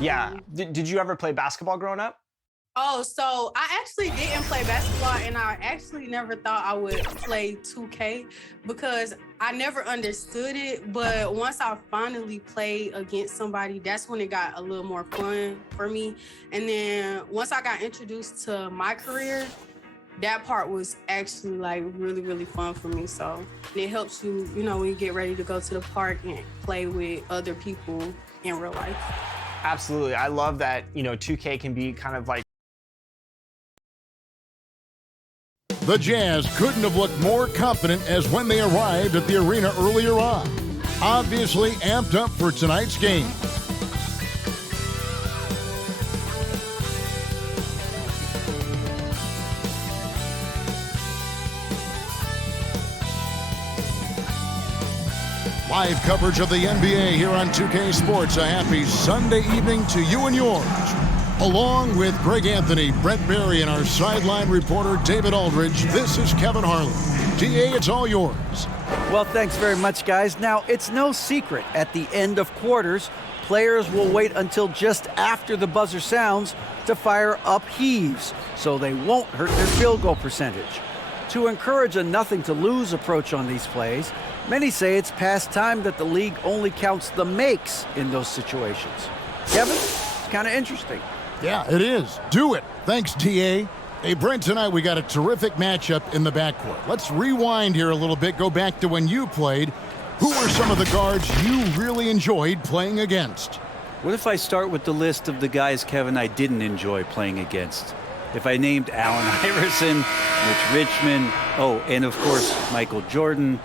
Yeah. Did you ever play basketball growing up? Oh, so I actually didn't play basketball, and I actually never thought I would play 2K because I never understood it. But once I finally played against somebody, that's when it got a little more fun for me. And then once I got introduced to my career, that part was actually like really, really fun for me. So it helps you, when you get ready to go to the park and play with other people in real life. Absolutely. I love that, 2K can be kind of like. The Jazz couldn't have looked more confident as when they arrived at the arena earlier on. Obviously amped up for tonight's game. Live coverage of the NBA here on 2K Sports. A happy Sunday evening to you and yours. Along with Greg Anthony, Brent Barry, and our sideline reporter, David Aldridge, this is Kevin Harlan. DA, it's all yours. Well, thanks very much, guys. Now, it's no secret at the end of quarters, players will wait until just after the buzzer sounds to fire up heaves, so they won't hurt their field goal percentage. To encourage a nothing-to-lose approach on these plays, many say it's past time that the league only counts the makes in those situations. Kevin, it's kind of interesting. Yeah, it is. Do it. Thanks, TA. Hey, Brent, tonight we got a terrific matchup in the backcourt. Let's rewind here a little bit, go back to when you played. Who were some of the guards you really enjoyed playing against? What if I start with the list of the guys, Kevin, I didn't enjoy playing against? If I named Allen Iverson, Mitch Richmond, and of course, Michael Jordan,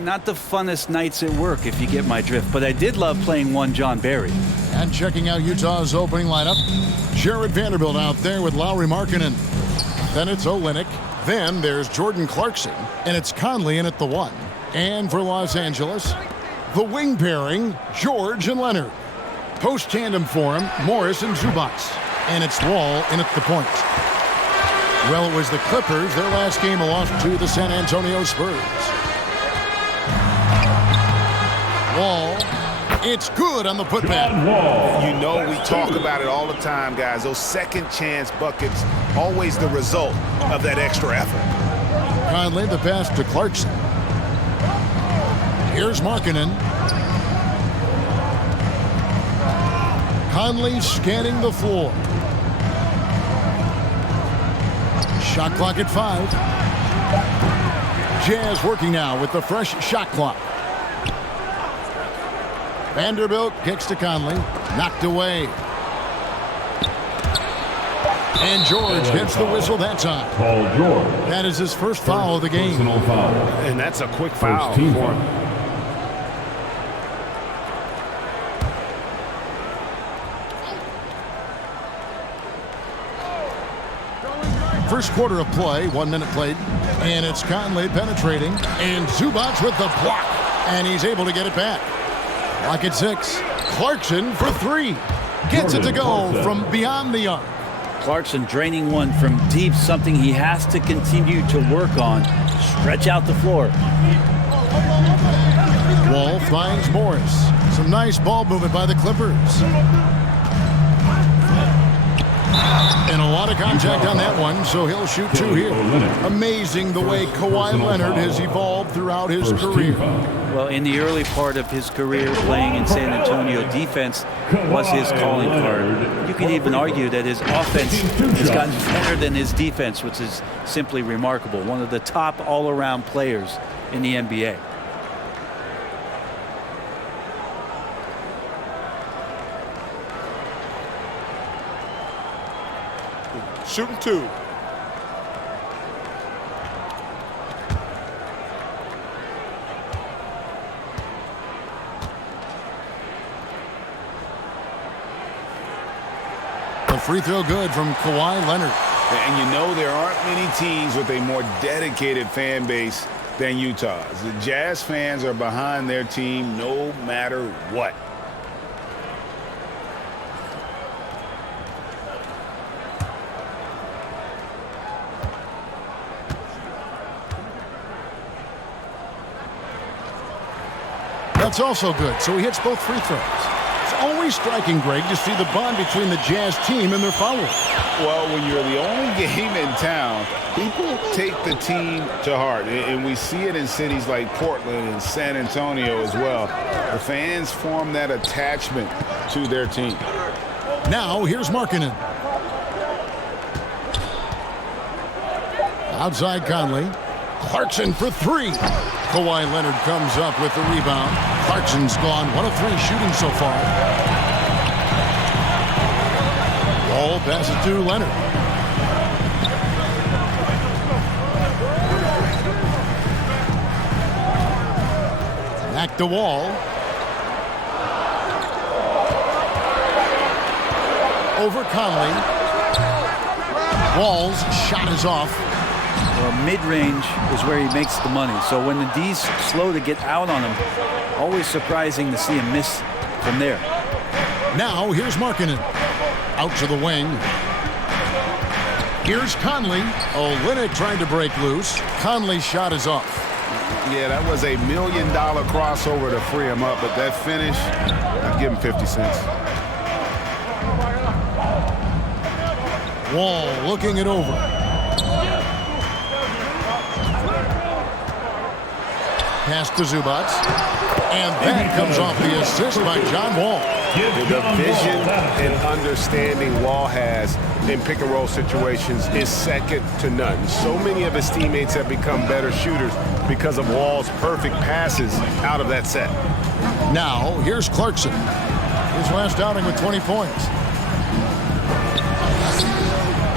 not the funnest nights at work, if you get my drift, but I did love playing one John Barry. And checking out Utah's opening lineup, Jared Vanderbilt out there with Lauri Markkanen. Then it's Olynyk. Then there's Jordan Clarkson, and it's Conley in at the 1. And for Los Angeles, the wing pairing, George and Leonard. Post tandem for him, Morris and Zubac. And it's Wall in at the point. Well, it was the Clippers, their last game lost to the San Antonio Spurs. Wall, it's good on the putback. We talk about it all the time, guys. Those second chance buckets, always the result of that extra effort. Conley, the pass to Clarkson. Here's Markkanen. Conley scanning the floor. Shot clock at 5. Jazz working now with the fresh shot clock. Vanderbilt kicks to Conley. Knocked away. And George gets the whistle that time. That is his first foul of the game. And that's a quick foul for him. First quarter of play, 1 minute played. And it's Conley penetrating. And Zubac with the block. And he's able to get it back. Clock at 6. Clarkson for 3. Gets it to go from beyond the arc. Clarkson draining one from deep, something he has to continue to work on. Stretch out the floor. Wall finds Morris. Some nice ball movement by the Clippers. And a lot of contact on that one, so he'll shoot 2 here. Amazing the way Kawhi Leonard has evolved throughout his career. Well, in the early part of his career playing in San Antonio, defense was his calling card. You could even argue that his offense has gotten better than his defense, which is simply remarkable. One of the top all-around players in the NBA. Shooting 2. The free throw good from Kawhi Leonard. And there aren't many teams with a more dedicated fan base than Utah's. The Jazz fans are behind their team no matter what. That's also good, so he hits both free throws. It's always striking, Greg, to see the bond between the Jazz team and their followers. Well, when you're the only game in town, people take the team to heart. And we see it in cities like Portland and San Antonio as well. The fans form that attachment to their team. Now, here's Markkanen. Outside Conley. Clarkson for three. Kawhi Leonard comes up with the rebound. Clarkson's gone 1 of 3 shooting so far. Wall passes to Leonard. Back to Wall. Over Conley. Wall's shot is off. Well, mid-range is where he makes the money. So when the D's slow to get out on him, always surprising to see him miss from there. Now here's Markkanen. Out to the wing. Here's Conley. Olynyk trying to break loose. Conley's shot is off. Yeah, that was $1 million crossover to free him up, but that finish, I'd give him 50 cents. Wall looking it over. Pass to Zubac. And that comes off the assist by John Wall. The vision and understanding Wall has in pick-and-roll situations is second to none. So many of his teammates have become better shooters because of Wall's perfect passes out of that set. Now, here's Clarkson. His last outing with 20 points.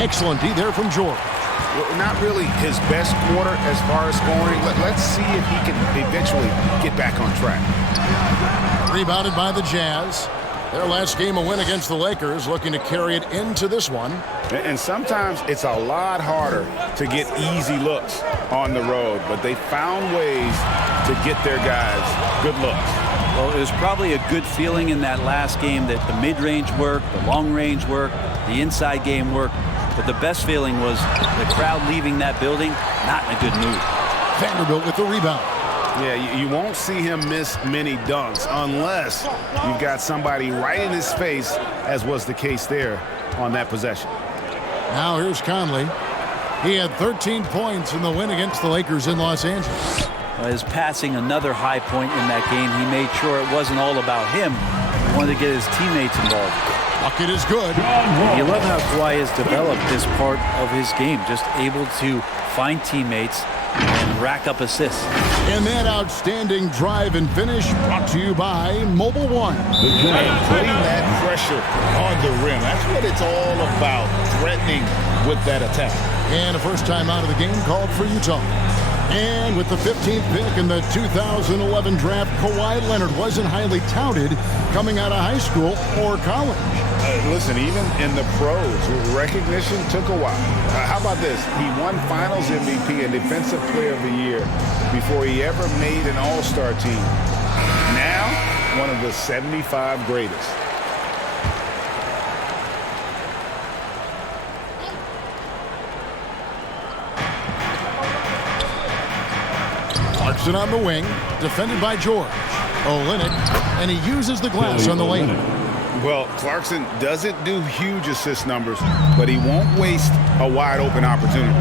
Excellent D there from George. Well, not really his best quarter as far as scoring. Let's see if he can eventually get back on track. Rebounded by the Jazz. Their last game a win against the Lakers, looking to carry it into this one. And sometimes it's a lot harder to get easy looks on the road, but they found ways to get their guys good looks. Well, it was probably a good feeling in that last game that the mid-range worked, the long-range worked, the inside game worked. But the best feeling was the crowd leaving that building not in a good mood. Vanderbilt with the rebound. Yeah, you won't see him miss many dunks unless you've got somebody right in his face, as was the case there on that possession. Now here's Conley. He had 13 points in the win against the Lakers in Los Angeles. His passing, another high point in that game. He made sure it wasn't all about him. He wanted to get his teammates involved. Bucket is good. You love how Kawhi has developed this part of his game, just able to find teammates and rack up assists. And that outstanding drive and finish brought to you by Mobile One. And putting that pressure on the rim, that's what it's all about, threatening with that attack. And a first time out of the game called for Utah. And with the 15th pick in the 2011 draft, Kawhi Leonard wasn't highly touted coming out of high school or college. Listen, even in the pros, recognition took a while. How about this? He won Finals MVP and Defensive Player of the Year before he ever made an All-Star team. Now, one of the 75 greatest. Clarkson on the wing, defended by George. Olynyk, and he uses the glass on the lane. Well, Clarkson doesn't do huge assist numbers, but he won't waste a wide open opportunity.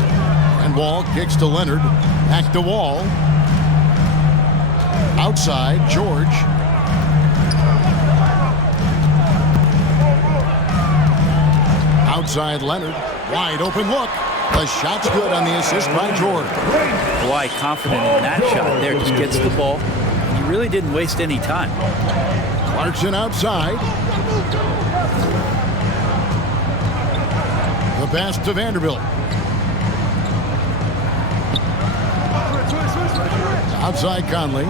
And Wall kicks to Leonard. Back to Wall. Outside, George. Outside Leonard. Wide open look. The shot's good on the assist by George. Kawhi confident in that shot there. Just gets the ball. He really didn't waste any time. Clarkson outside. The pass to Vanderbilt. Outside Conley.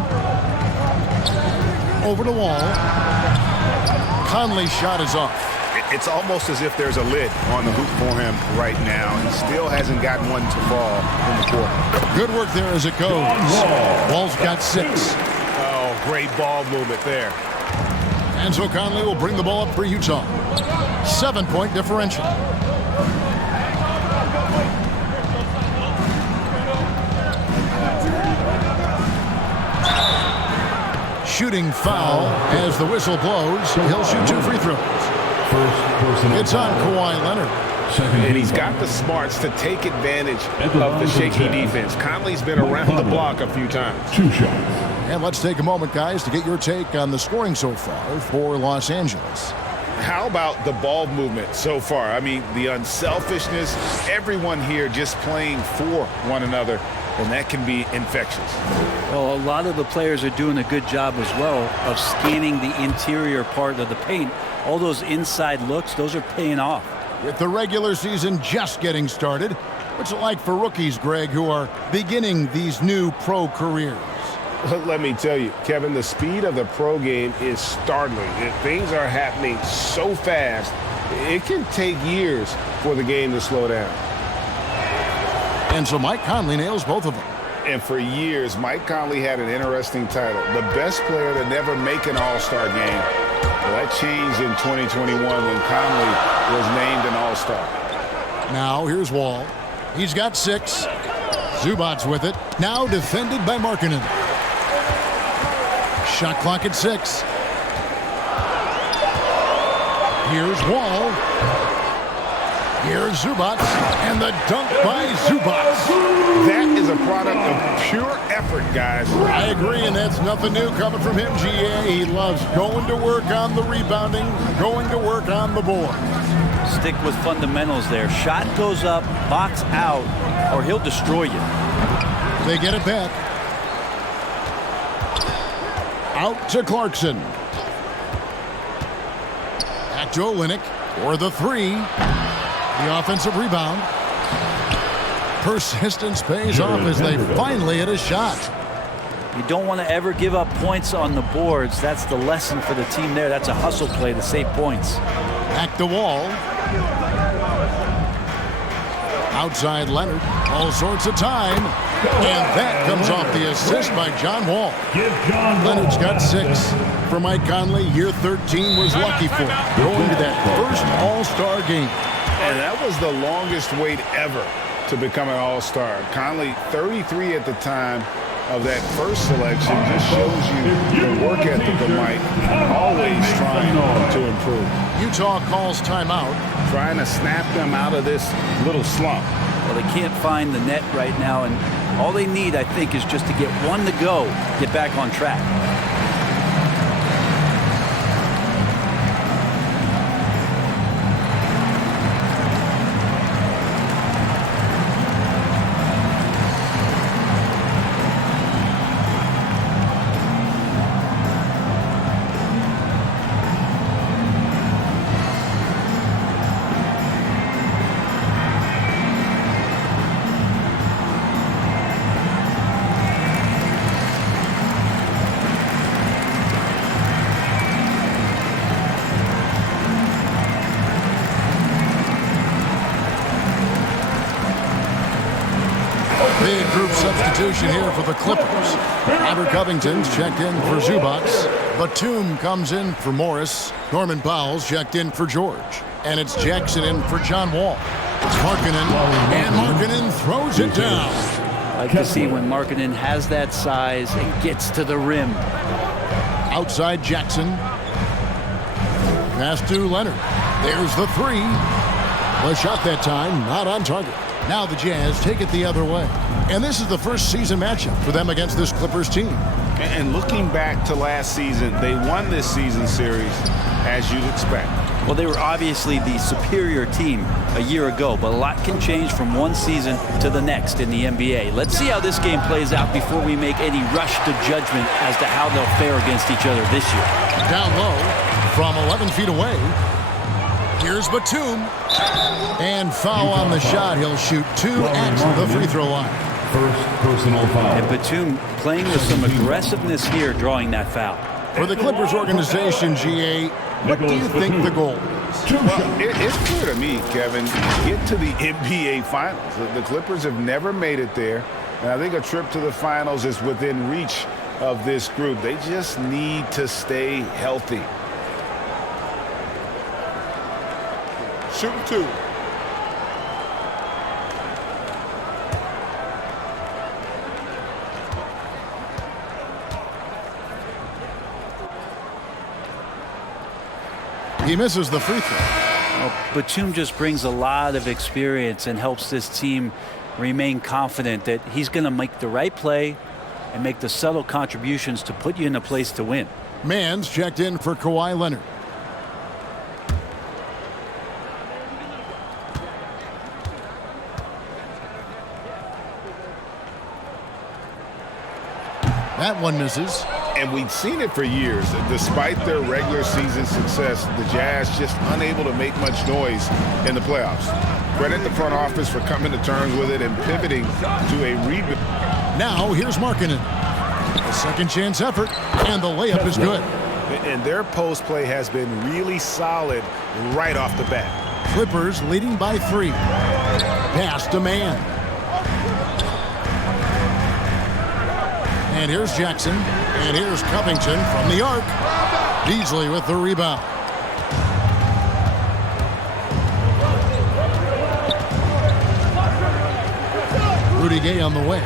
Over to Wall. Conley's shot is off. It's almost as if there's a lid on the hoop for him right now. He still hasn't gotten one to fall in the court. Good work there as it goes. Wall's got 6. Oh, great ball movement there. And so Conley will bring the ball up for Utah. 7-point differential. shooting foul as the whistle blows. He'll shoot 2 free throws. It's on Kawhi Leonard. And he's got the smarts to take advantage of the shaky defense. Conley's been around the block a few times. 2 shots. And let's take a moment, guys, to get your take on the scoring so far for Los Angeles. How about the ball movement so far? I mean, the unselfishness, everyone here just playing for one another, and that can be infectious. Well, a lot of the players are doing a good job as well of scanning the interior part of the paint. All those inside looks, those are paying off. With the regular season just getting started, what's it like for rookies, Greg, who are beginning these new pro careers? Let me tell you, Kevin, the speed of the pro game is startling. Things are happening so fast, it can take years for the game to slow down. And so Mike Conley nails both of them. And for years, Mike Conley had an interesting title, the best player to never make an all-star game. Well, that changed in 2021 when Conley was named an all-star. Now here's Wall. He's got 6. Zubac's with it. Now defended by Markkanen. Shot clock at 6. Here's Wall. Here's Zubac. And the dunk by Zubac. That is a product of pure effort, guys. I agree, and that's nothing new coming from him, GA. He loves going to work on the rebounding, going to work on the board. Stick with fundamentals there. Shot goes up, box out, or he'll destroy you. They get it back. Out to Clarkson. Back to Olynyk for the 3. The offensive rebound. Persistence pays off as they finally hit a shot. You don't want to ever give up points on the boards. That's the lesson for the team there. That's a hustle play to save points. Back to Wall. Outside Leonard. All sorts of time. And that comes off the assist by John Wall. Leonard's got 6. For Mike Conley, year 13 was lucky for him, going to that first All-Star game. And that was the longest wait ever to become an all-star. Conley, 33 at the time of that first selection, just shows you the work ethic of Mike, always trying to improve. Utah calls timeout. Trying to snap them out of this little slump. Well, they can't find the net right now, and all they need, I think, is just to get one to go, get back on track. Big group substitution here for the Clippers. Robert Covington's checked in for Zubac. Batum comes in for Morris. Norman Powell's checked in for George. And it's Jackson in for John Wall. Markkanen, and Markkanen throws it down. I like to see when Markkanen has that size and gets to the rim. Outside Jackson. Pass to Leonard. There's the 3. The shot that time, not on target. Now the Jazz take it the other way. And this is the first season matchup for them against this Clippers team. And looking back to last season, they won this season series as you'd expect. Well, they were obviously the superior team a year ago, but a lot can change from one season to the next in the NBA. Let's see how this game plays out before we make any rush to judgment as to how they'll fare against each other this year. Down low from 11 feet away. Here's Batum. And foul on the shot. He'll shoot 2 at the free throw line. First personal foul. And Batum playing with some aggressiveness here, drawing that foul. For the Clippers organization, GA, what do you think the goal is? Well, it's clear to me, Kevin, get to the NBA Finals. The Clippers have never made it there. And I think a trip to the Finals is within reach of this group. They just need to stay healthy. Shooting 2. He misses the free throw. Well, Batum just brings a lot of experience and helps this team remain confident that he's going to make the right play and make the subtle contributions to put you in a place to win. Mans checked in for Kawhi Leonard. That one misses. And we've seen it for years. Despite their regular season success, the Jazz just unable to make much noise in the playoffs. Credit the front office for coming to terms with it and pivoting to a rebuild. Now here's Markkanen. A second chance effort, and the layup is good. And their post play has been really solid right off the bat. Clippers leading by 3. Pass to Man. And here's Jackson. And here's Covington from the arc. Beasley with the rebound. Rudy Gay on the way.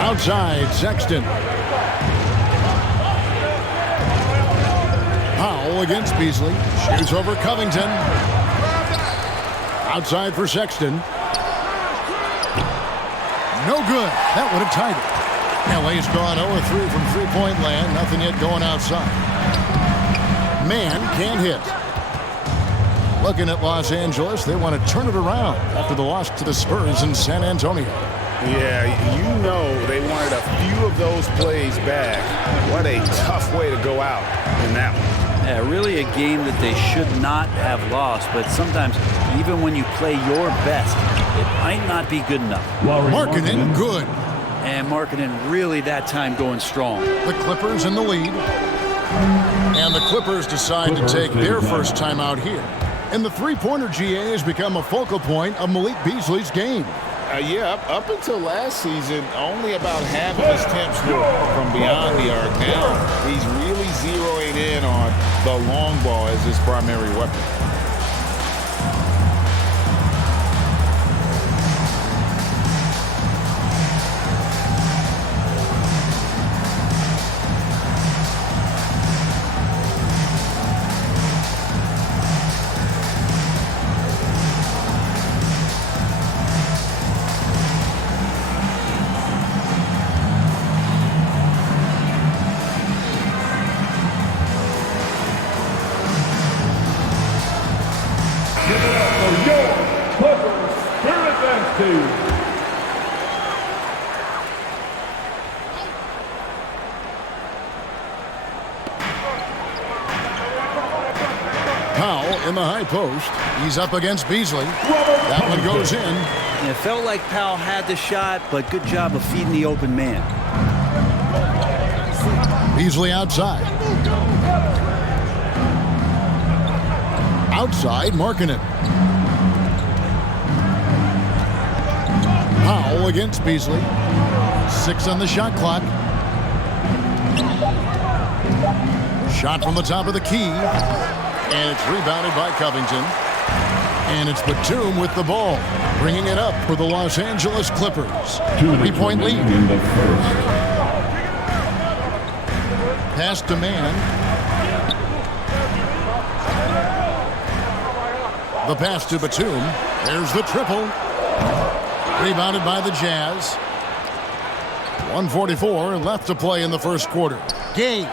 Outside, Sexton. Powell against Beasley. Shoots over Covington. Outside for Sexton. No good. That would have tied it. LA's gone 0-3 from three-point land. Nothing yet going outside. Man can't hit. Looking at Los Angeles, they want to turn it around after the loss to the Spurs in San Antonio. Yeah, you know they wanted a few of those plays back. What a tough way to go out in that one. Yeah, really a game that they should not have lost, but sometimes even when you play your best, it might not be good enough. Markkanen, good. And Markkanen really that time going strong. The Clippers in the lead. And the Clippers decide to take their first time out here. And the three-pointer GA has become a focal point of Malik Beasley's game. Yeah, up until last season, only about half of his attempts were from beyond the arc. Now he's really zeroing in on the long ball as his primary weapon. Powell in the high post. He's up against Beasley. That one goes in. And it felt like Powell had the shot, but good job of feeding the open man. Beasley outside. Outside, Markkanen. Powell against Beasley. 6 on the shot clock. Shot from the top of the key. And it's rebounded by Covington. And it's Batum with the ball, bringing it up for the Los Angeles Clippers. 3-point lead. In the first. Pass to Man. The pass to Batum. There's the triple. Rebounded by the Jazz. 1:44 left to play in the first quarter. Gay.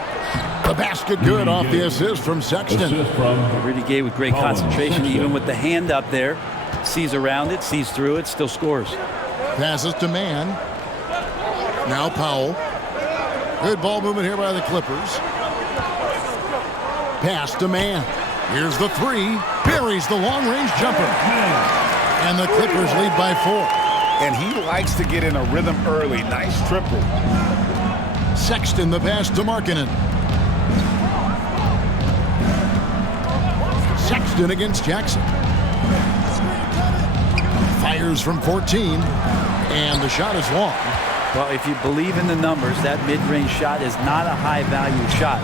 The basket good off the assist from Sexton. Assist from Rudy Gay with great concentration, even with the hand up there. Sees around it, sees through it, still scores. Passes to Man. Now Powell. Good ball movement here by the Clippers. Pass to Man. Here's the 3. Buries the long-range jumper. And the Clippers lead by 4. And he likes to get in a rhythm early. Nice triple. Sexton the pass to Markkanen. Sexton against Jackson. Fires from 14. And the shot is long. Well, if you believe in the numbers, that mid-range shot is not a high-value shot,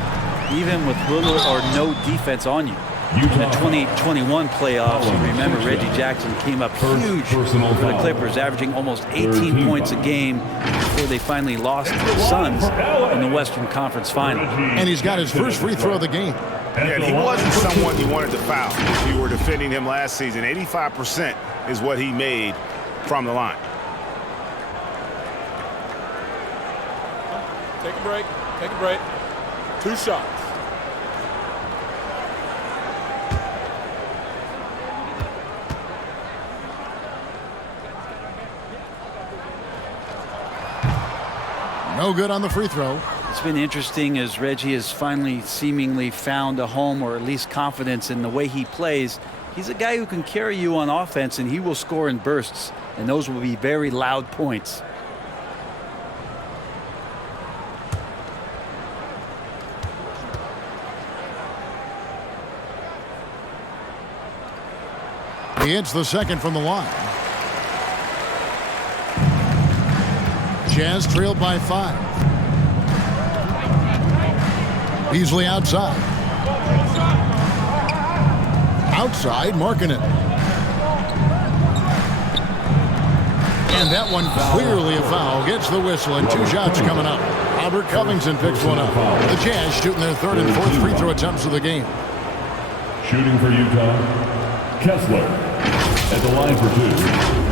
even with little or no defense on you. In the Utah 2021 playoffs, you remember Reggie Jackson came up huge personal for the foul. Clippers, averaging almost 18 13 points a foul. game before they finally lost to the Suns in the Western Conference Final. And he's got his first free throw of the game. Yeah, he wasn't someone you wanted to foul if you were defending him last season. 85% is what he made from the line. Take a break. Take a break. 2 shots. No good on the free throw. It's been interesting as Reggie has finally seemingly found a home, or at least confidence in the way he plays. He's a guy who can carry you on offense, and he will score in bursts, and those will be very loud points. He hits the second from the line. Jazz trailed by 5. Beasley outside. Outside, Markkanen. And that one clearly a foul. Gets the whistle, and 2 shots coming up. Robert Covington picks one up. The Jazz shooting their 3rd and 4th free throw attempts of the game. Shooting for Utah, Kessler at the line for 2.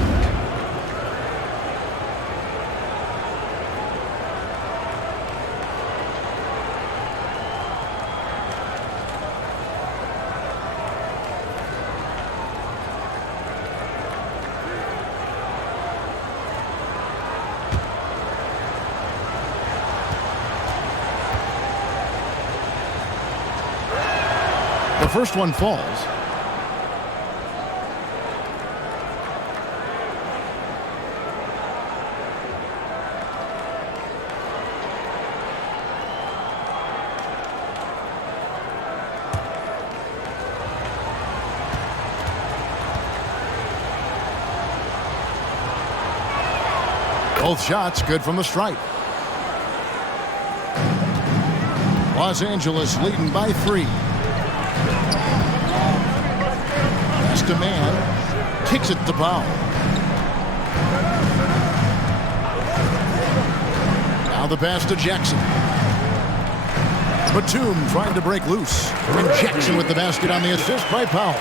The first one falls. Both shots good from the stripe. Los Angeles leading by 3. Pass to man. Kicks it to Powell. Now the pass to Jackson. Batum trying to break loose. And Jackson with the basket on the assist by Powell.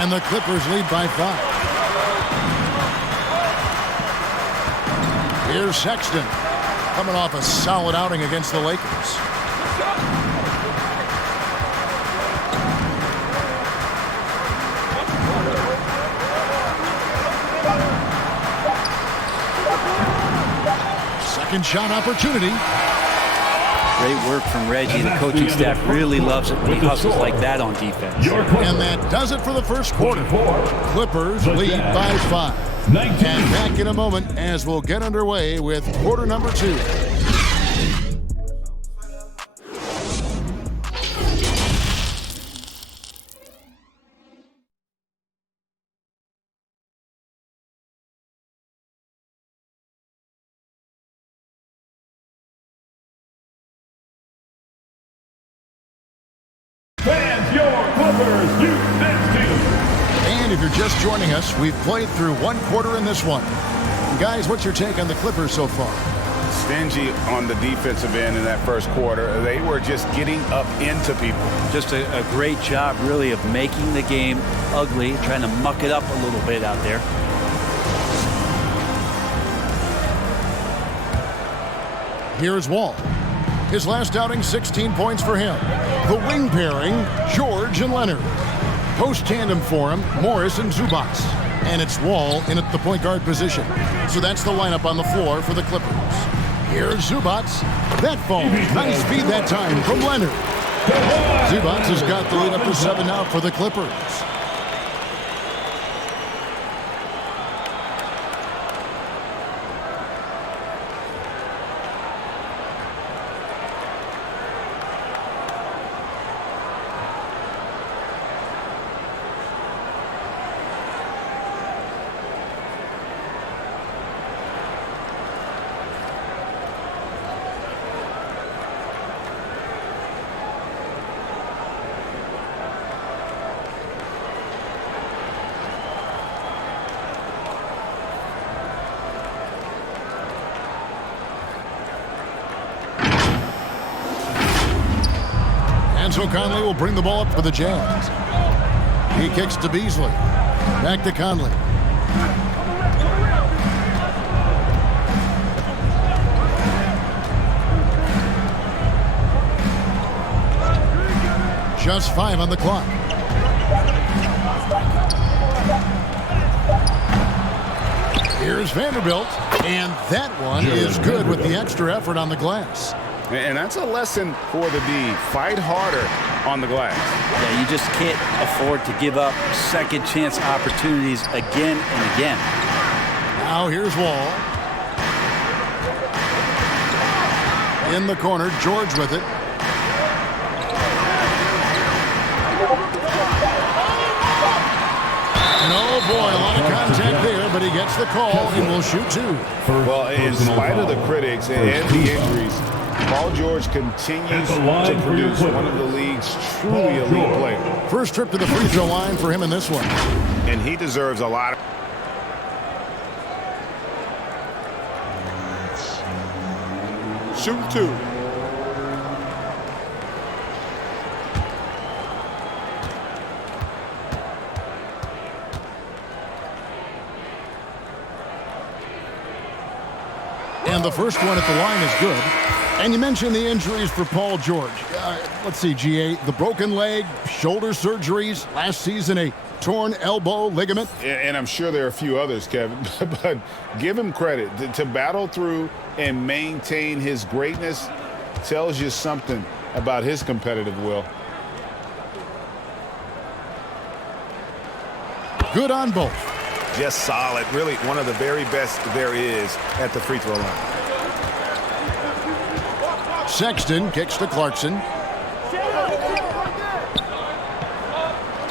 And the Clippers lead by 5. Here's Sexton, coming off a solid outing against the Lakers. Second shot opportunity. Great work from Reggie. The coaching staff really loves it when he hustles like that on defense. And that does it for the first quarter. Clippers lead by 5. And back in a moment as we'll get underway with quarter number 2. Fans, your Clippers, you this team. And if you're just joining us, we've played through 1 quarter in this one. Guys, what's your take on the Clippers so far? Stingy on the defensive end in that first quarter. They were just getting up into people. Just a great job, really, of making the game ugly, trying to muck it up a little bit out there. Here's Wall. His last outing, 16 points for him. The wing pairing, George and Leonard. Post tandem for him, Morris and Zubac. And it's Wall in at the point guard position. So that's the lineup on the floor for the Clippers. Here's Zubac. That falls. Nice speed that time from Leonard. Zubac has got the lead up to 7 now for the Clippers. And so Conley will bring the ball up for the Jazz. He kicks to Beasley. Back to Conley. Just 5 on the clock. Here's Vanderbilt, and that one is good with the extra effort on the glass. And that's a lesson for the D. Fight harder on the glass. Yeah, you just can't afford to give up second chance opportunities again and again. Now here's Wall. In the corner, George with it. And oh boy, a lot of contact there, but he gets the call and will shoot 2. Well, in spite of the critics and the injuries, Paul George continues to produce one of the league's truly elite players. First trip to the free throw line for him in this one. And he deserves a lot of... Shoot 2. And the first one at the line is good. And you mentioned the injuries for Paul George. Let's see, GA, the broken leg, shoulder surgeries, last season a torn elbow ligament. And I'm sure there are a few others, Kevin, but give him credit. To battle through and maintain his greatness tells you something about his competitive will. Good on both. Just solid. Really one of the very best there is at the free throw line. Sexton kicks to Clarkson.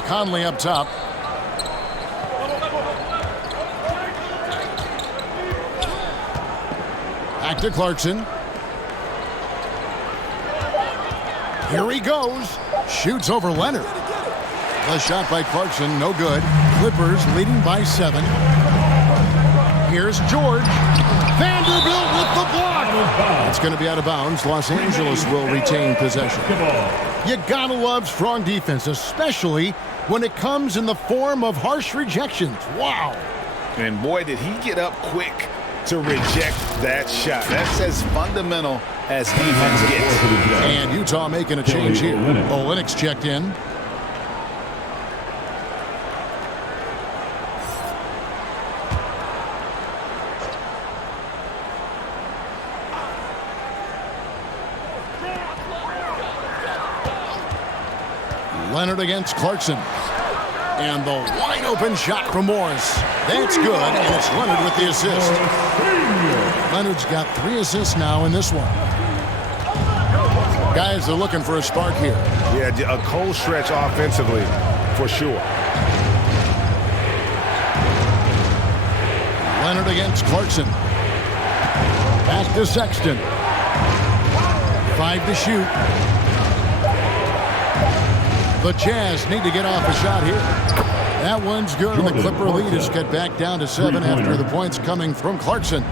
Conley up top. Back to Clarkson. Here he goes. Shoots over Leonard. The shot by Clarkson, no good. Clippers leading by 7. Here's George. Vanderbilt with the block. It's going to be out of bounds. Los Angeles will retain possession. You gotta love strong defense, especially when it comes in the form of harsh rejections. Wow. And boy, did he get up quick to reject that shot. That's as fundamental as defense gets. And Utah making a change here. Olynyk's checked in. Leonard against Clarkson. And the wide open shot from Morris. That's good, and it's Leonard with the assist. Leonard's got 3 assists now in this one. Guys are looking for a spark here. Yeah, a cold stretch offensively, for sure. Leonard against Clarkson. Back to Sexton. 5 to shoot. The Jazz need to get off a shot here. That one's good, and the Clipper lead is cut back down to 7 after the points coming from Clarkson.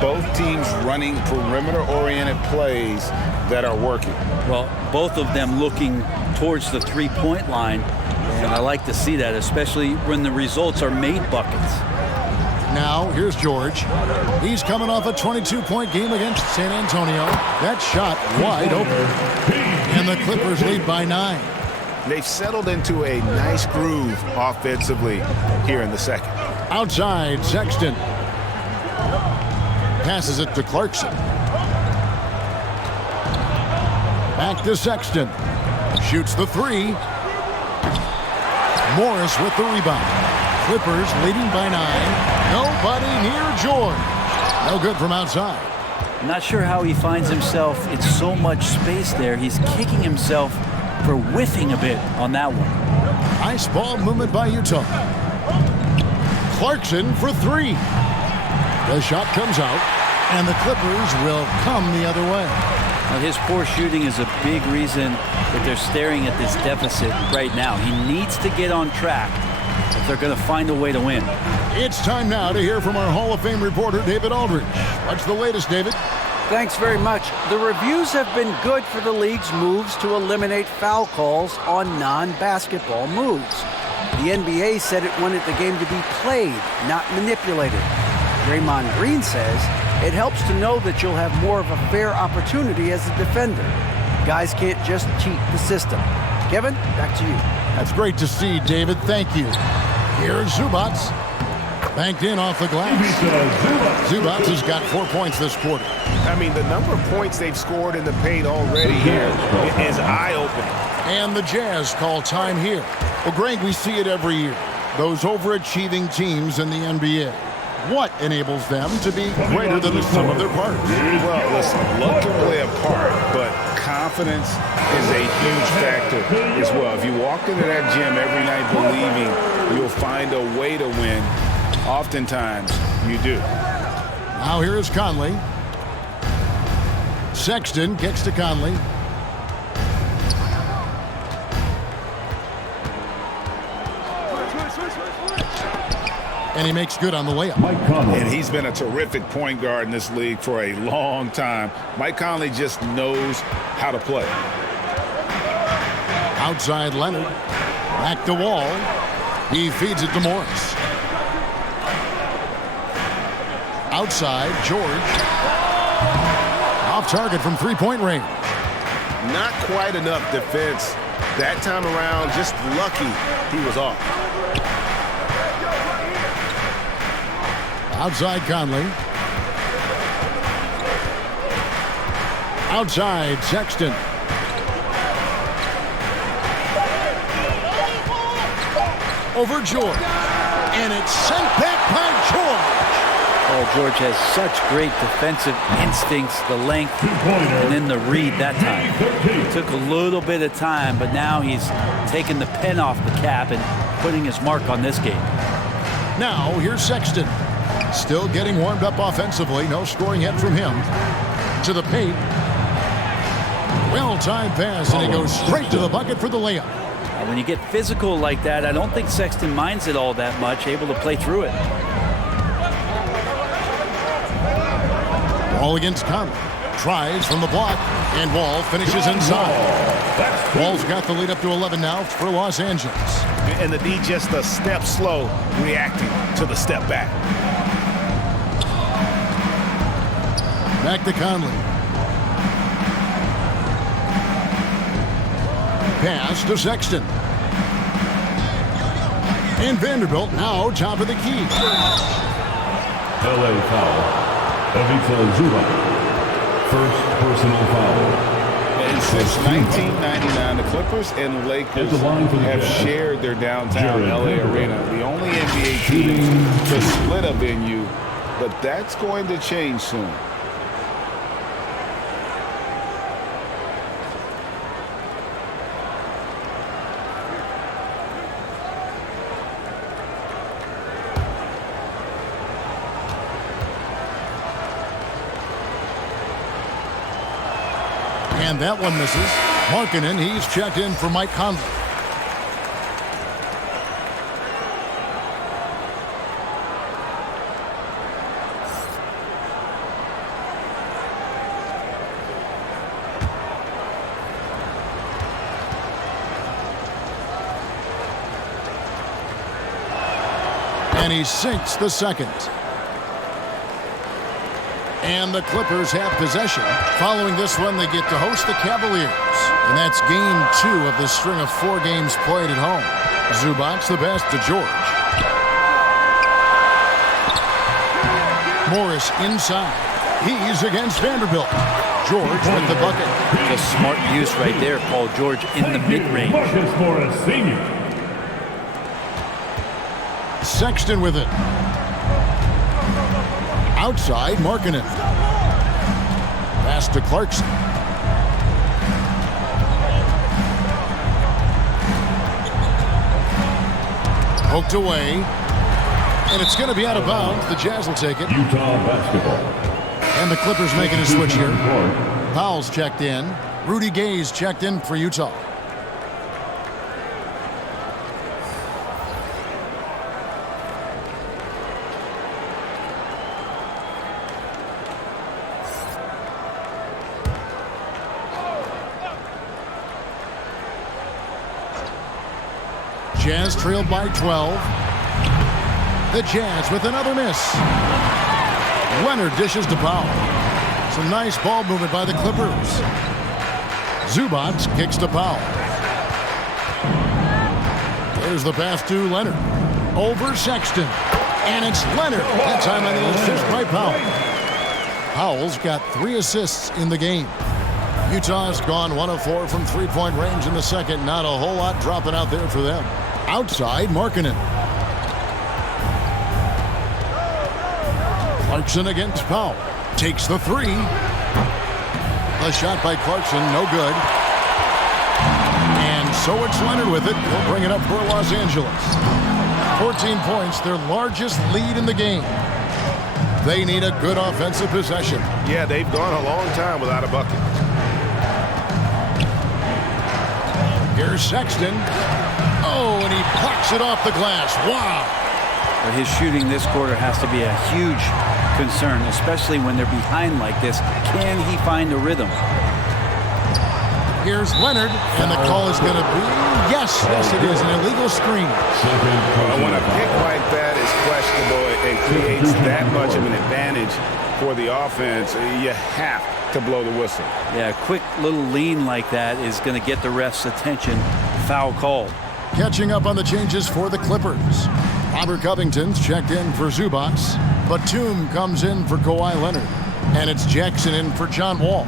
Both teams running perimeter-oriented plays that are working. Well, both of them looking towards the three-point line, and I like to see that, especially when the results are made buckets. Now, here's George. He's coming off a 22-point game against San Antonio. That shot wide open. And the Clippers lead by 9. They've settled into a nice groove offensively here in the second. Outside, Sexton. Passes it to Clarkson. Back to Sexton. Shoots the 3. Morris with the rebound. Clippers leading by 9. Nobody near George. No good from outside. Not sure how he finds himself in so much space there. He's kicking himself for whiffing a bit on that one. Nice ball movement by Utah. Clarkson for 3. The shot comes out, and the Clippers will come the other way. Now, his poor shooting is a big reason that they're staring at this deficit right now. He needs to get on track if they're going to find a way to win. It's time now to hear from our Hall of Fame reporter, David Aldridge. What's the latest, David? Thanks very much. The reviews have been good for the league's moves to eliminate foul calls on non-basketball moves. The NBA said it wanted the game to be played, not manipulated. Draymond Green says it helps to know that you'll have more of a fair opportunity as a defender. Guys can't just cheat the system. Kevin, back to you. That's great to see, David. Thank you. Here's Zubac. Banked in off the glass. Zubac has got 4 points this quarter. I mean, the number of points they've scored in the paint already here is eye-opening. And the Jazz call time here. Well, Greg, we see it every year. Those overachieving teams in the NBA. What enables them to be greater than the sum of their parts? Well, listen, luck can play a part, but confidence is a huge factor as well. If you walk into that gym every night believing you'll find a way to win, oftentimes you do. Now here is Conley. Sexton kicks to Conley. And he makes good on the layup. Mike Conley. And he's been a terrific point guard in this league for a long time. Mike Conley just knows how to play. Outside Leonard. Back to Wall. He feeds it to Morris. Outside, George. Off target from three-point range. Not quite enough defense that time around. Just lucky he was off. Outside Conley. Outside Sexton. Over George. And it's sent back by George. Oh, George has such great defensive instincts, the length, and then the read that time. It took a little bit of time, but now he's taking the pen off the cap and putting his mark on this game. Now, here's Sexton. Still getting warmed up offensively. No scoring yet from him. To the paint. Well-timed pass, and he goes straight to the bucket for the layup. And when you get physical like that, I don't think Sexton minds it all that much, able to play through it. Wall against Conley. Tries from the block, and Wall finishes inside. Wall's got the lead up to 11 now for Los Angeles. And the D just a step slow, reacting to the step back. Back to Conley. Pass to Sexton. And Vanderbilt now top of the key. LA foul. Ivica Zubac. First personal foul. And since 1999, the Clippers and Lakers have shared their downtown LA arena. The only NBA team to split a venue, but that's going to change soon. And that one misses. Markkanen, he's checked in for Mike Conley. And he sinks the second. And the Clippers have possession. Following this one, they get to host the Cavaliers. And that's game 2 of this string of 4 games played at home. Zubac the best to George. Morris inside. He's against Vanderbilt. George with the bucket. A smart use right there, Paul George in the mid-range. Marcus Morris, senior. Sexton with it. Outside, Markkanen. Pass to Clarkson. Poked away. And it's going to be out of bounds. The Jazz will take it. Utah basketball. And the Clippers making a switch here. Powell's checked in. Rudy Gay's checked in for Utah. Jazz trailed by 12. The Jazz with another miss. Leonard dishes to Powell. Some nice ball movement by the Clippers. Zubac kicks to Powell. There's the pass to Leonard. Over Sexton. And it's Leonard. That time on the assist by Powell. Powell's got 3 assists in the game. Utah's gone 1 of 4 from three-point range in the second. Not a whole lot dropping out there for them. Outside, Markkanen. Clarkson against Powell. Takes the 3. The shot by Clarkson, no good. And so it's Leonard with it. He'll bring it up for Los Angeles. 14 points, their largest lead in the game. They need a good offensive possession. Yeah, they've gone a long time without a bucket. Here's Sexton. Oh, and he plucks it off the glass. Wow. But his shooting this quarter has to be a huge concern, especially when they're behind like this. Can he find a rhythm? Here's Leonard, and the call is going to be yes, it is an illegal screen. When a pick like that is questionable and creates that much of an advantage for the offense, you have to blow the whistle. Yeah, a quick little lean like that is going to get the ref's attention. Foul call. Catching up on the changes for the Clippers. Robert Covington's checked in for Zubac. Batum comes in for Kawhi Leonard. And it's Jackson in for John Wall.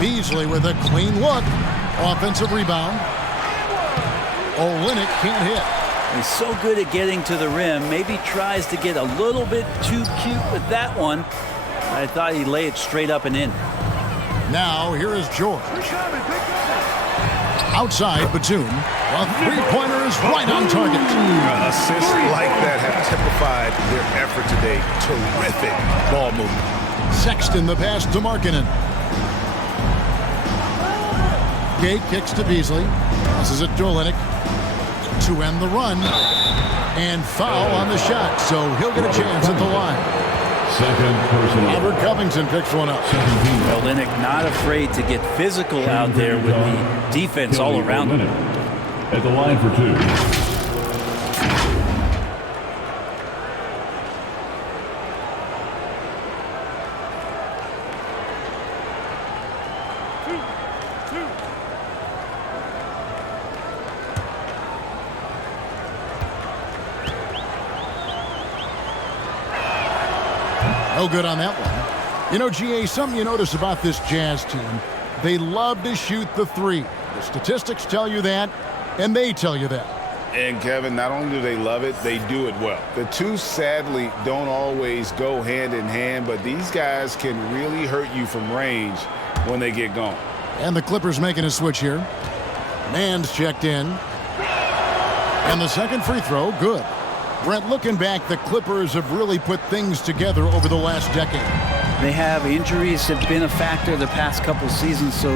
Beasley with a clean look. Offensive rebound. Olynyk can't hit. He's so good at getting to the rim. Maybe tries to get a little bit too cute with that one. I thought he'd lay it straight up and in. Now here is George. Outside Batum. A three-pointer is right on target. Assists like that have typified their effort today. Terrific ball movement. Sexton the pass to Markkanen. Gay kicks to Beasley. Passes it to Olynyk to end the run. And foul on the shot, so he'll get a chance at the line. Second personal. Robert Covington picks one up. Olynyk not afraid to get physical out there with the defense all around him. At the line for 2. No good on that one. You know, GA, something you notice about this Jazz team, they love to shoot the 3. The statistics tell you that, and they tell you that. And Kevin, not only do they love it, they do it well. The two sadly don't always go hand in hand, but these guys can really hurt you from range when they get going. And the Clippers making a switch here. Mann's checked in. And the second free throw, good. Brent, looking back, the Clippers have really put things together over the last decade. They have. Injuries have been a factor the past couple seasons, so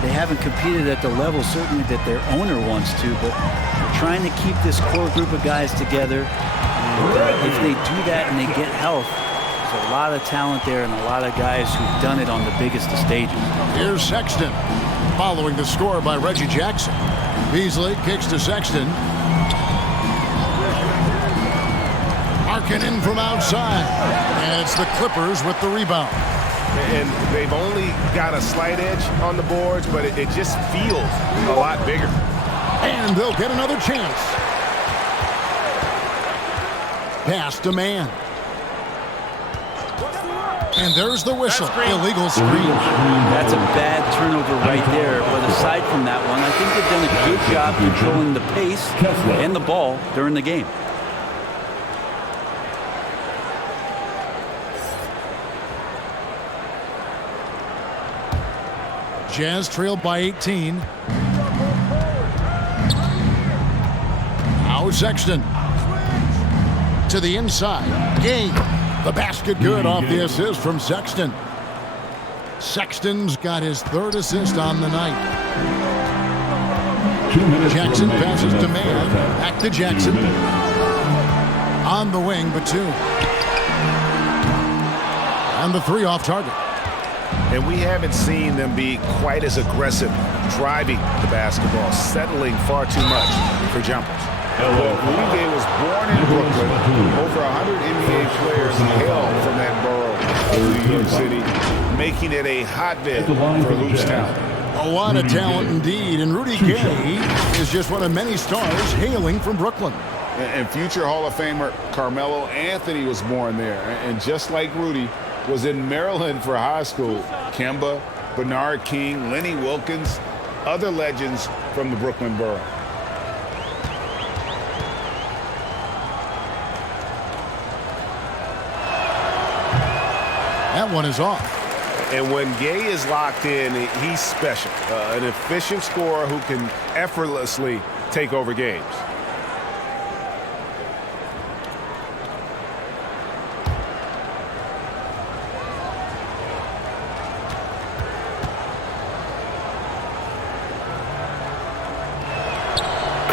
they haven't competed at the level certainly that their owner wants to, but they're trying to keep this core group of guys together. And if they do that and they get health, there's a lot of talent there and a lot of guys who've done it on the biggest of stages. Here's Sexton, following the score by Reggie Jackson. Beasley kicks to Sexton. Markkanen from outside. And it's the Clippers with the rebound. And they've only got a slight edge on the boards, but it just feels a lot bigger. And they'll get another chance. Pass to Mann. And there's the whistle. Illegal screen. That's a bad turnover right there. But aside from that one, I think they've done a good job controlling the pace and the ball during the game. Jazz trailed by 18. Now Sexton. To the inside. Gay. The basket good off the assist from Sexton. Sexton's got his 3rd assist on the night. Jackson passes to Mann. Back to Jackson. On the wing, Batum. And the 3 off target. and we haven't seen them be quite as aggressive driving the basketball, settling far too much for jumpers. Well, Rudy Gay was born in Brooklyn. Over 100 NBA players hail from that borough of New York City, making it a hotbed for loose talent. A lot of talent indeed, and Rudy Gay is just one of many stars hailing from Brooklyn. And future Hall of Famer Carmelo Anthony was born there. And just like Rudy, was in Maryland for high school. Kemba, Bernard King, Lenny Wilkins, other legends from the Brooklyn borough. That one is off. And when Gay is locked in, he's special. An efficient scorer who can effortlessly take over games.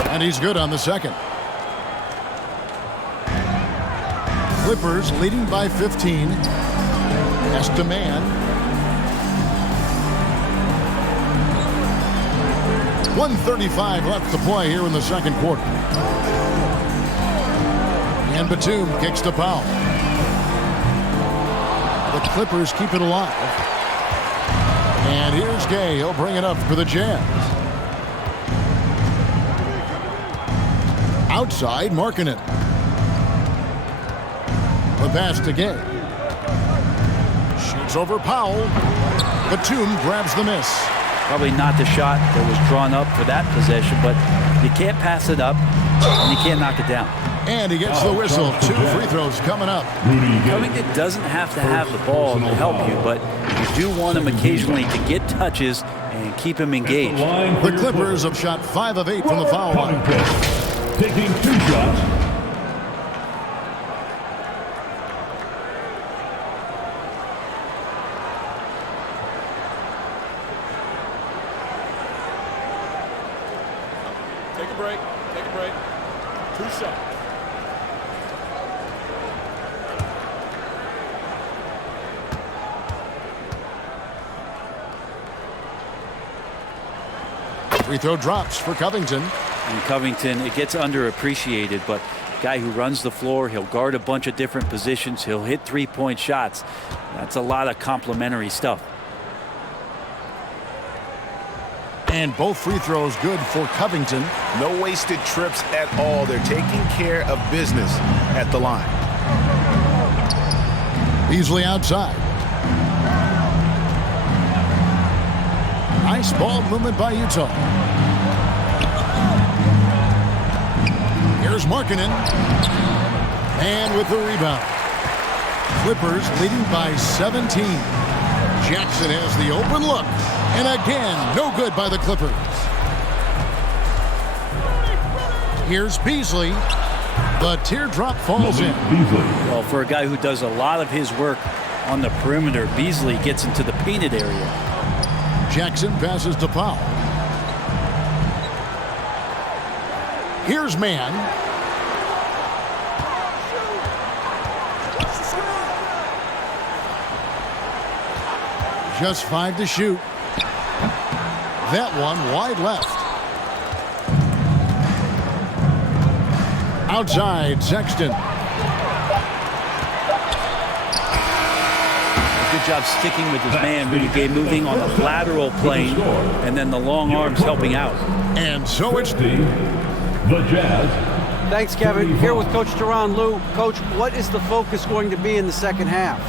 And he's good on the second. Clippers leading by 15. Esteman. 1:35 left to play here in the second quarter. And Batum kicks to Powell. The Clippers keep it alive. And here's Gay. He'll bring it up for the Jazz. Outside, Markkanen. The pass to Gay. Shoots over Powell. Batum grabs the miss. Probably not the shot that was drawn up for that possession, but you can't pass it up, and you can't knock it down. And he gets the whistle. 2 free throws coming up. Covington doesn't have to have the ball to help you, but you do want him occasionally to get touches and keep him engaged. The Clippers have shot 5 of 8 from the foul line. Taking 2 shots. Take a break. Take a break. 2 shots. Free throw drops for Covington. And Covington, it gets underappreciated, but guy who runs the floor, he'll guard a bunch of different positions, he'll hit three-point shots. That's a lot of complimentary stuff. And both free throws good for Covington. No wasted trips at all. They're taking care of business at the line. Beasley outside. Nice ball movement by Utah. Here's Markkanen. And with the rebound. Clippers leading by 17. Jackson has the open look. And again, no good by the Clippers. Here's Beasley. The teardrop falls in. Well, for a guy who does a lot of his work on the perimeter, Beasley gets into the painted area. Jackson passes to Powell. Here's Mann. Just 5 to shoot. That one wide left. Outside, Sexton. Good job sticking with his man, Rudy Gay, moving on the lateral plane, and then the long arms helping out. And so it's the Jazz. Thanks, Kevin. Here with Coach Teron. Lou, Coach, what is the focus going to be in the second half?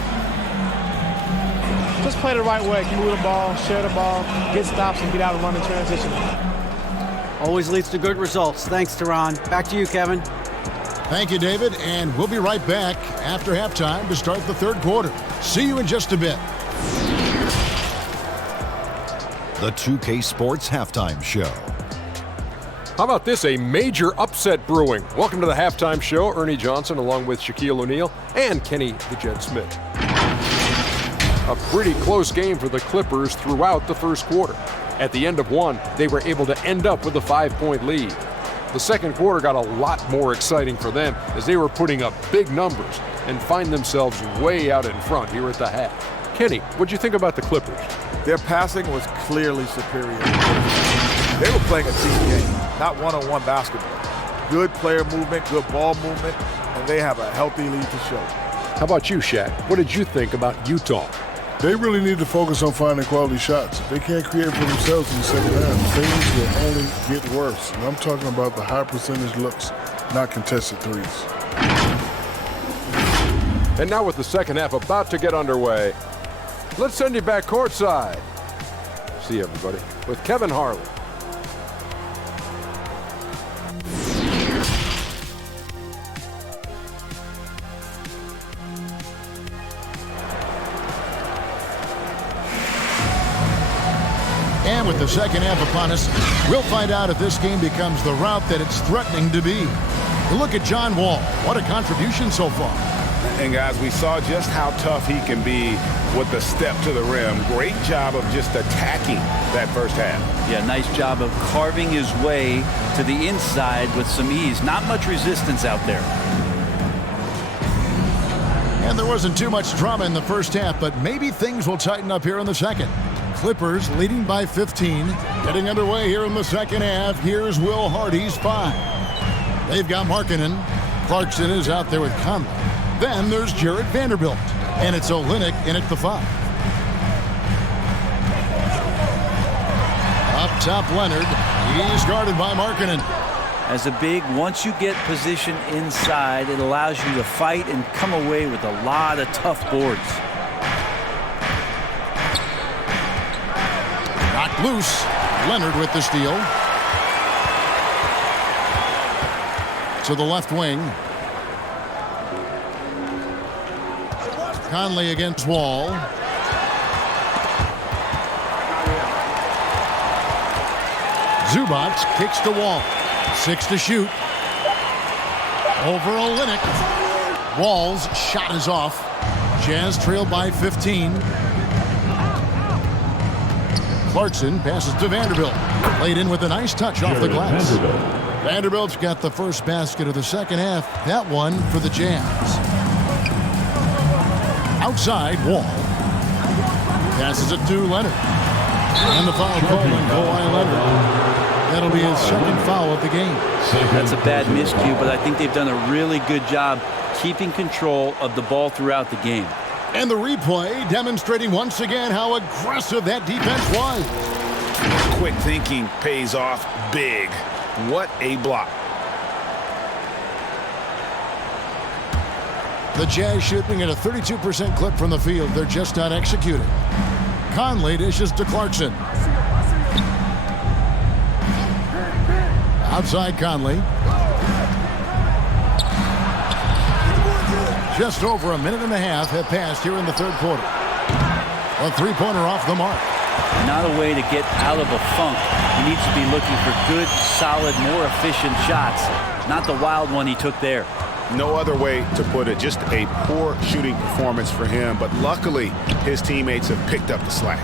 Just play the right way. Move the ball, share the ball, get stops, and get out and run in transition. Always leads to good results. Thanks, Teron. Back to you, Kevin. Thank you, David, and we'll be right back after halftime to start the third quarter. See you in just a bit. The 2K Sports Halftime Show. How about this? A major upset brewing. Welcome to the halftime show. Ernie Johnson along with Shaquille O'Neal and Kenny the Jet Smith. A pretty close game for the Clippers throughout the first quarter. At the end of one, they were able to end up with a 5-point lead. The second quarter got a lot more exciting for them as they were putting up big numbers and find themselves way out in front here at the half. Kenny, what'd you think about the Clippers? Their passing was clearly superior. They were playing a team game, not one-on-one basketball. Good player movement, good ball movement, and they have a healthy lead to show. How about you, Shaq? What did you think about Utah? They really need to focus on finding quality shots. If they can't create for themselves in the second half, things will only get worse. And I'm talking about the high percentage looks, not contested threes. And now with the second half about to get underway, let's send you back courtside. See everybody with Kevin Harlan. And with the second half upon us, we'll find out if this game becomes the rout that it's threatening to be. Look at John Wall. What a contribution so far. And guys, we saw just how tough he can be with the step to the rim. Great job of just attacking that first half. Yeah, nice job of carving his way to the inside with some ease. Not much resistance out there. And there wasn't too much drama in the first half, but maybe things will tighten up here in the second. Clippers leading by 15. Getting underway here in the second half. Here's Will Hardy's 5. They've got Markkanen. Clarkson is out there with Conley. Then there's Jarred Vanderbilt. And it's Olynyk in at the 5. Up top, Leonard. He's guarded by Markkanen. As a big, once you get position inside, it allows you to fight and come away with a lot of tough boards. Knocked loose. Leonard with the steal. To the left wing. Conley against Wall. Zubac kicks to Wall. 6 to shoot. Over Olynyk. Wall's shot is off. Jazz trailed by 15. Clarkson passes to Vanderbilt. Played in with a nice touch off the glass. Vanderbilt's got the first basket of the second half. That one for the Jazz. Outside, Wall. Passes it to Leonard. And the foul call on Kawhi Leonard. That'll be his second foul of the game. That's a bad miscue, but I think they've done a really good job keeping control of the ball throughout the game. And the replay demonstrating once again how aggressive that defense was. Quick thinking pays off big. What a block. The Jazz shooting at a 32% clip from the field. They're just not executing. Conley dishes to Clarkson. Outside Conley. Just over a minute and a half have passed here in the third quarter. A three-pointer off the mark. Not a way to get out of a funk. He needs to be looking for good, solid, more efficient shots. Not the wild one he took there. No other way to put it. Just a poor shooting performance for him. But luckily, his teammates have picked up the slack.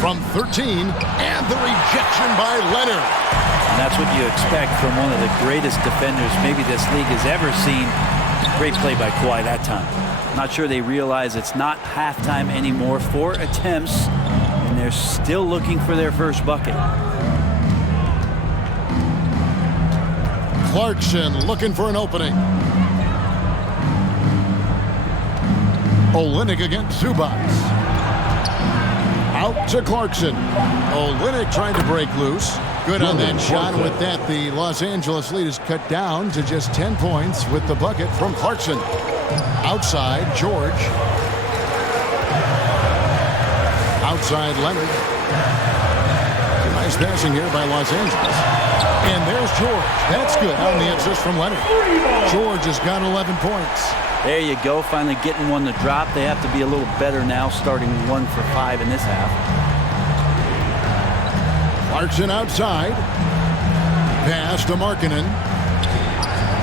From 13, and the rejection by Leonard. And that's what you expect from one of the greatest defenders maybe this league has ever seen. Great play by Kawhi that time. Not sure they realize it's not halftime anymore. 4 attempts, and they're still looking for their first bucket. Clarkson looking for an opening. Olynyk against Zubac. Out to Clarkson. Olynyk trying to break loose. Good on that shot. With that, the Los Angeles lead is cut down to just 10 points with the bucket from Clarkson. Outside, George. Outside, Leonard. Nice passing here by Los Angeles. And there's George. That's good on the assist from Leonard. George has got 11 points. There you go, finally getting one to drop. They have to be a little better now, starting 1 for 5 in this half. Clarkson outside. Pass to Markkanen.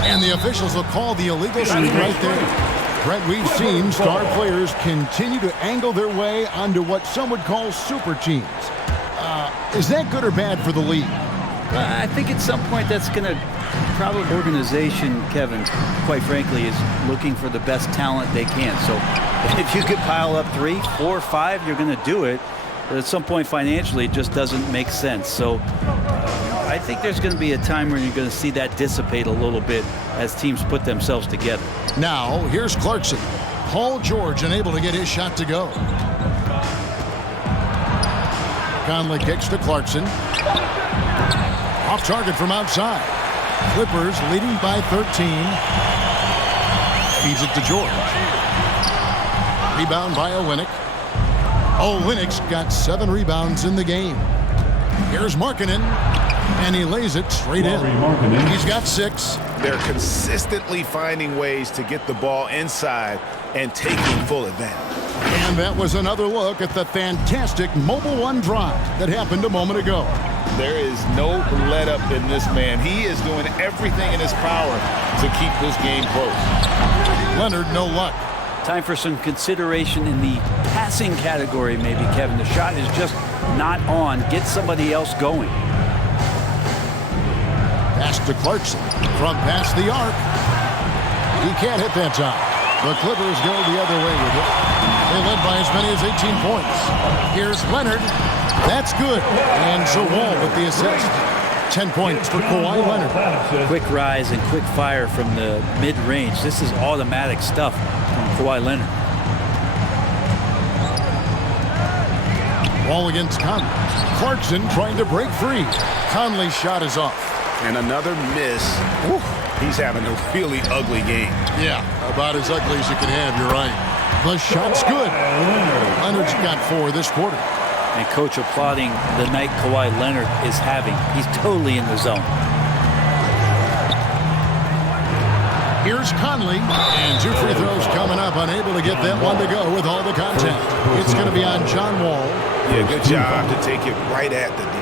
And the officials will call the illegal shot right there. Brett, we've seen star players continue to angle their way onto what some would call super teams. Is that good or bad for the league? I think at some point that's going to probably organization, Kevin, quite frankly, is looking for the best talent they can. So If you could pile up 3, 4, 5, you're going to do it. But at some point financially, it just doesn't make sense. So I think there's going to be a time where you're going to see that dissipate a little bit as teams put themselves together. Now, here's Clarkson. Paul George unable to get his shot to go. Conley kicks to Clarkson. Off target from outside. Clippers leading by 13. Feeds it to George. Rebound by Olynyk. Olynyk's got 7 rebounds in the game. Here's Markkanen, and he lays it straight in. He's got 6. They're consistently finding ways to get the ball inside and taking full advantage. And that was another look at the fantastic Mobile One drive that happened a moment ago. There is no let up in this man. He is doing everything in his power to keep this game close. Leonard, no luck. Time for some consideration in the passing category, maybe, Kevin. The shot is just not on. Get somebody else going. Pass to Clarkson from past the arc. He can't hit that time. The Clippers go the other way with it. They led by as many as 18 points. Here's Leonard. That's good. And so Wall with the assist. 10 points for Kawhi Leonard. Quick rise and quick fire from the mid-range. This is automatic stuff from Kawhi Leonard. Wall against Conley. Clarkson trying to break free. Conley's shot is off. And another miss. Whew. He's having a really ugly game. Yeah, about as ugly as you can have, you're right. The shot's good. Leonard's got 4 this quarter. And coach applauding the night Kawhi Leonard is having. He's totally in the zone. Here's Conley, and 2 free throws coming up. Unable to get that one to go with all the contact. It's going to be on John Wall. Yeah, good job to take it right at the D.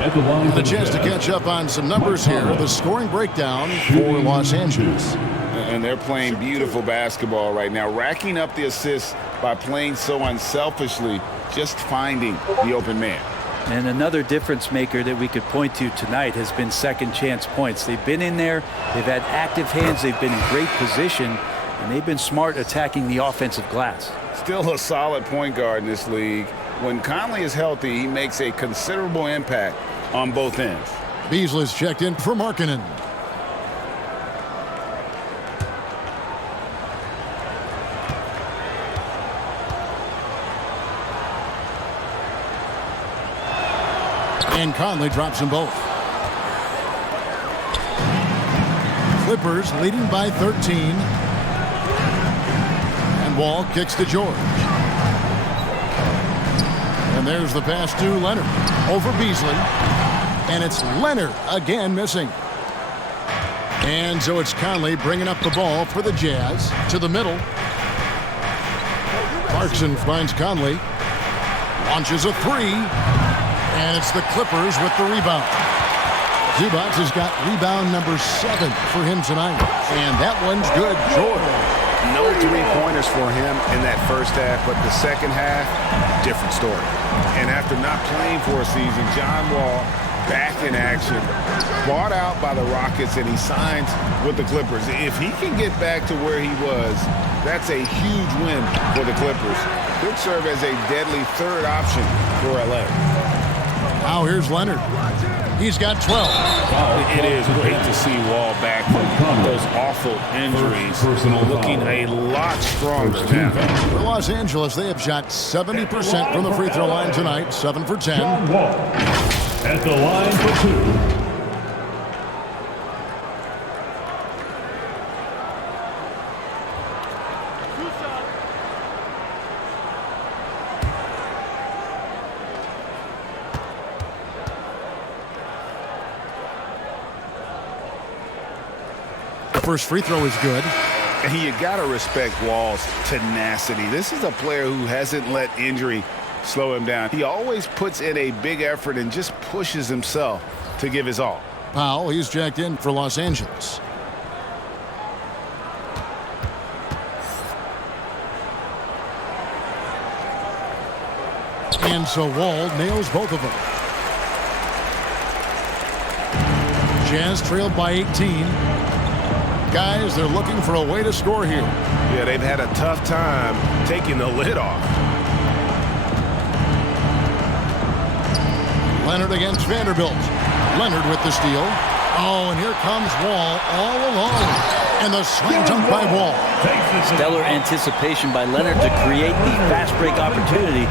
The chance to catch up on some numbers here. The scoring breakdown for Los Angeles. And they're playing beautiful basketball right now, racking up the assists by playing so unselfishly, just finding the open man. And another difference maker that we could point to tonight has been second chance points. They've been in there, they've had active hands, they've been in great position, and they've been smart attacking the offensive glass. Still a solid point guard in this league. When Conley is healthy, he makes a considerable impact on both ends. Beasley's checked in for Markkanen. And Conley drops them both. Clippers leading by 13. And Wall kicks to George. And there's the pass to Leonard over Beasley. And it's Leonard again missing. And so it's Conley bringing up the ball for the Jazz to the middle. Clarkson finds Conley. Launches a 3. And it's the Clippers with the rebound. Zubac has got rebound number 7 for him tonight. And that one's good. George. No 3-pointers for him in that first half, but the second half, different story. And after not playing for a season, John Wall back in action, bought out by the Rockets, and he signs with the Clippers. If he can get back to where he was, that's a huge win for the Clippers. Could serve as a deadly third option for LA. Now here's Leonard. He's got 12. It is great to see Wall back from those awful injuries, looking a lot stronger now. For Los Angeles, they have shot 70% from the free throw line tonight, 7 for 10. John Wall at the line for 2. First free throw is good. And you got to respect Wall's tenacity. This is a player who hasn't let injury slow him down. He always puts in a big effort and just pushes himself to give his all. Powell, he's jacked in for Los Angeles. And so Wall nails both of them. Jazz trailed by 18. Guys, they're looking for a way to score here. Yeah, they've had a tough time taking the lid off. Leonard against Vanderbilt. Leonard with the steal. Oh, and here comes Wall all alone. And the slam dunk by Wall. Stellar anticipation by Leonard to create the fast break opportunity.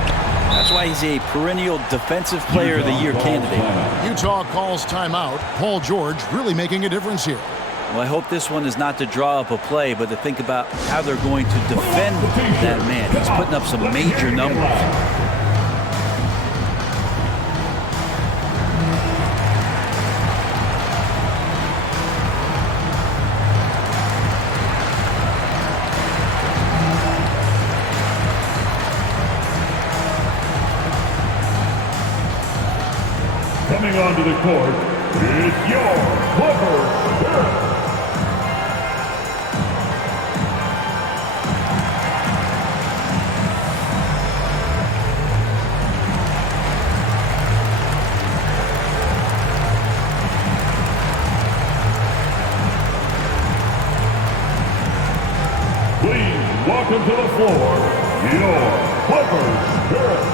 That's why he's a perennial defensive player of the year candidate. Utah calls timeout. Paul George really making a difference here. Well, I hope this one is not to draw up a play, but to think about how they're going to defend that man. He's putting up some major numbers. Coming onto the court is your Clippers Spirit. Please welcome to the floor your Clippers Spirit.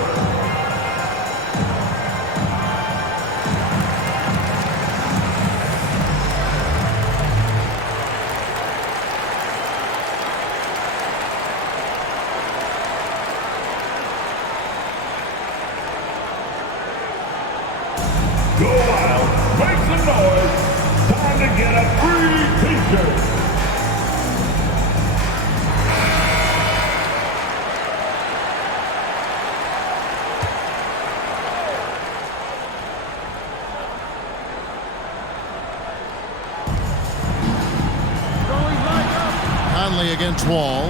Go out, make some noise. Time to get a free t-shirt. Conley against Wall.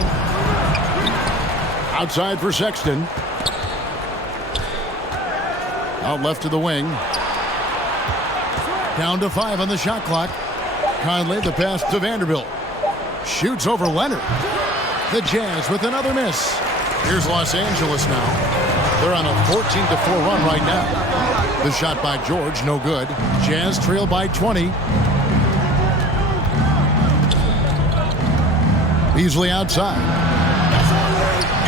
Outside for Sexton. Out left to the wing. Down to 5 on the shot clock. Conley, the pass to Vanderbilt. Shoots over Leonard. The Jazz with another miss. Here's Los Angeles now. They're on a 14-4 run right now. The shot by George, no good. Jazz trail by 20. Beasley outside.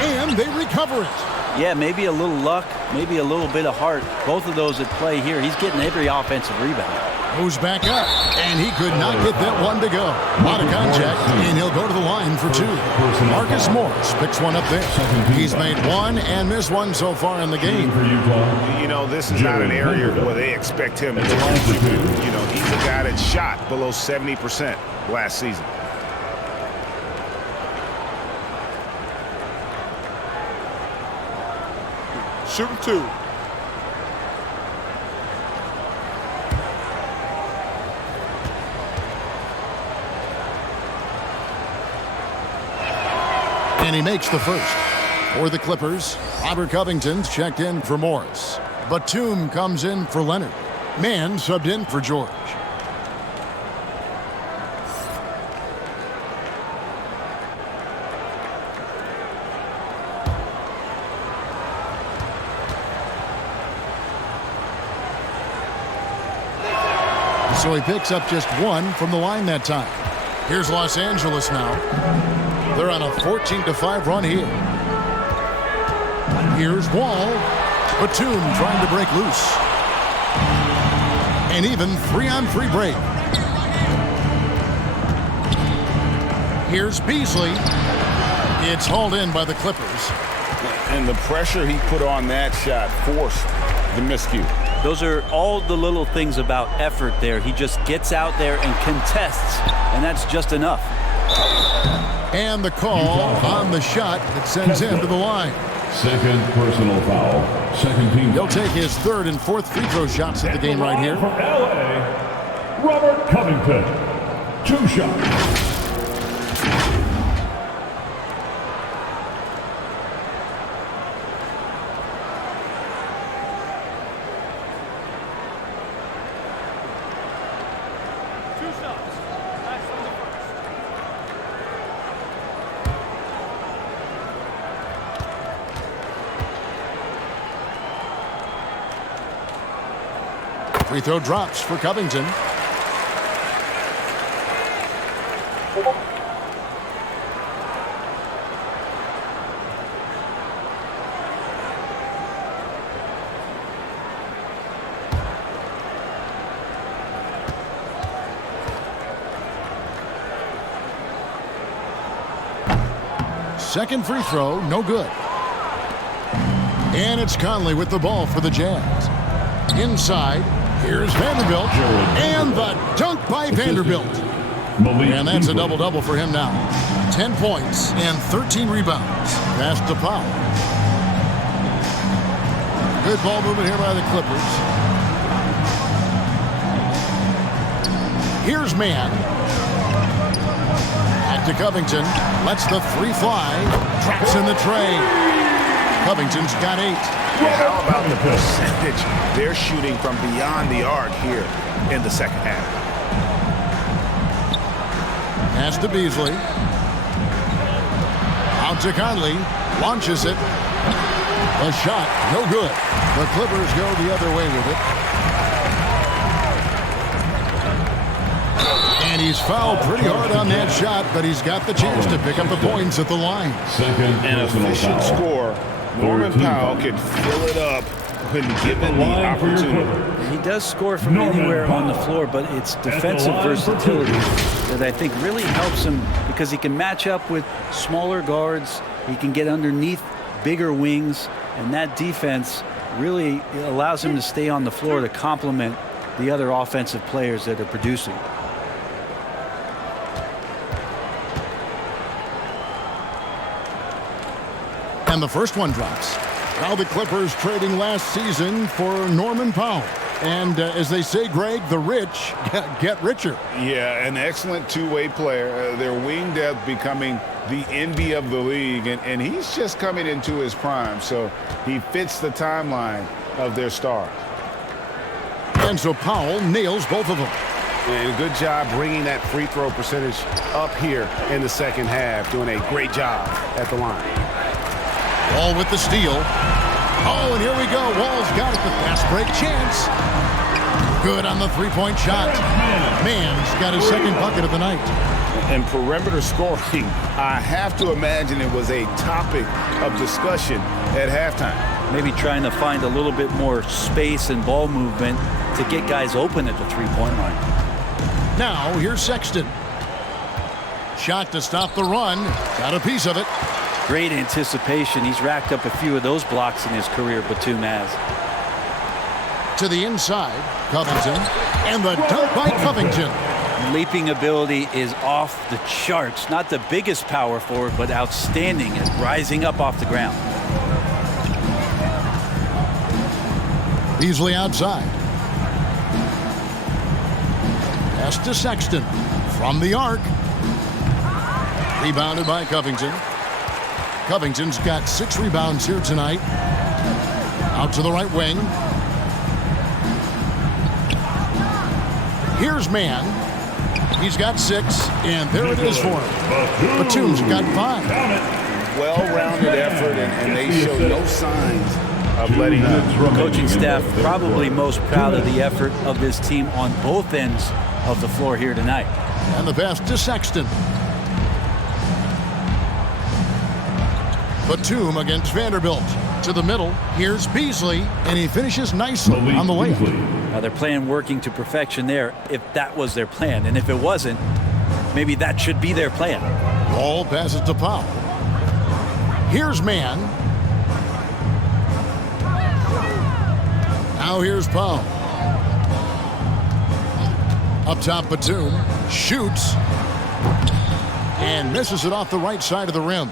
And they recover it. Yeah, maybe a little luck, maybe a little bit of heart. Both of those at play here. He's getting every offensive rebound. Moves back up, and he could not get that one to go. A lot of contact, and he'll go to the line for 2. Marcus Morris picks one up there. He's made one and missed one so far in the game. You know, this is not an area where they expect him to contribute. You know, he's a guy that shot below 70% last season. Shooting 2. And he makes the first. For the Clippers, Robert Covington's checked in for Morris. Batum comes in for Leonard. Mann subbed in for George. So he picks up just 1 from the line that time. Here's Los Angeles now. They're on a 14-5 run here. Here's Wall. Batum trying to break loose. An even 3-on-3 break. Here's Beasley. It's hauled in by the Clippers. And the pressure he put on that shot forced the miscue. Those are all the little things about effort there. He just gets out there and contests, and that's just enough. And the call on the shot that sends him to the line. Second personal foul. Second team. He'll take his 3rd and 4th free throw shots at the game right here. From LA, Robert Covington. 2 shots. Free throw drops for Covington. second free throw, no good. And it's Conley with the ball for the Jazz. Inside, here's Vanderbilt. And the dunk by Vanderbilt. And that's a double-double for him now. 10 points and 13 rebounds. Pass to Powell. Good ball movement here by the Clippers. Here's Mann. Back to Covington. Lets the three fly. Traps in the tray. Covington's got 8. Yeah, how about the percentage they're shooting from beyond the arc here in the second half? Pass to Beasley. Out to Conley. Launches it. A shot. No good. The Clippers go the other way with it. And he's fouled pretty hard on that shot, but he's got the chance to pick up the points at the line. An efficient score. Norman Powell can fill it up when given the opportunity. He does score from anywhere on the floor, but it's defensive versatility that I think really helps him because he can match up with smaller guards. He can get underneath bigger wings, and that defense really allows him to stay on the floor to complement the other offensive players that are producing. And the first one drops. Now the Clippers trading last season for Norman Powell. And as they say, Greg, the rich get richer. Yeah, an excellent two-way player. Their wing depth becoming the envy of the league. And he's just coming into his prime. So he fits the timeline of their stars. And so Powell nails both of them. And good job bringing that free throw percentage up here in the second half. Doing a great job at the line. Wall with the steal. Oh, and here we go. Wall's got it. The fast break chance. Good on the three-point shot. Mann's got his second bucket of the night. And perimeter scoring, I have to imagine it was a topic of discussion at halftime. Maybe trying to find a little bit more space and ball movement to get guys open at the three-point line. Now, here's Sexton. Shot to stop the run. Got a piece of it. Great anticipation. He's racked up a few of those blocks in his career, Batum has. To the inside, Covington. And the dunk by Covington. Leaping ability is off the charts. Not the biggest power forward, but outstanding at rising up off the ground. Beasley outside. Pass to Sexton. From the arc. Rebounded by Covington. Covington's got 6 rebounds here tonight. Out to the right wing. Here's Mann. He's got 6, and there it is for him. Batum's got 5. Well-rounded effort, and they show no signs of letting up. Coaching staff probably most proud of the effort of this team on both ends of the floor here tonight. And the pass to Sexton. Batum against Vanderbilt. To the middle, here's Beasley, and he finishes nicely on the layup. Now they're playing working to perfection there, if that was their plan. And if it wasn't, maybe that should be their plan. Ball passes to Powell. Here's Mann. Now here's Powell. Up top, Batum shoots and misses it off the right side of the rim.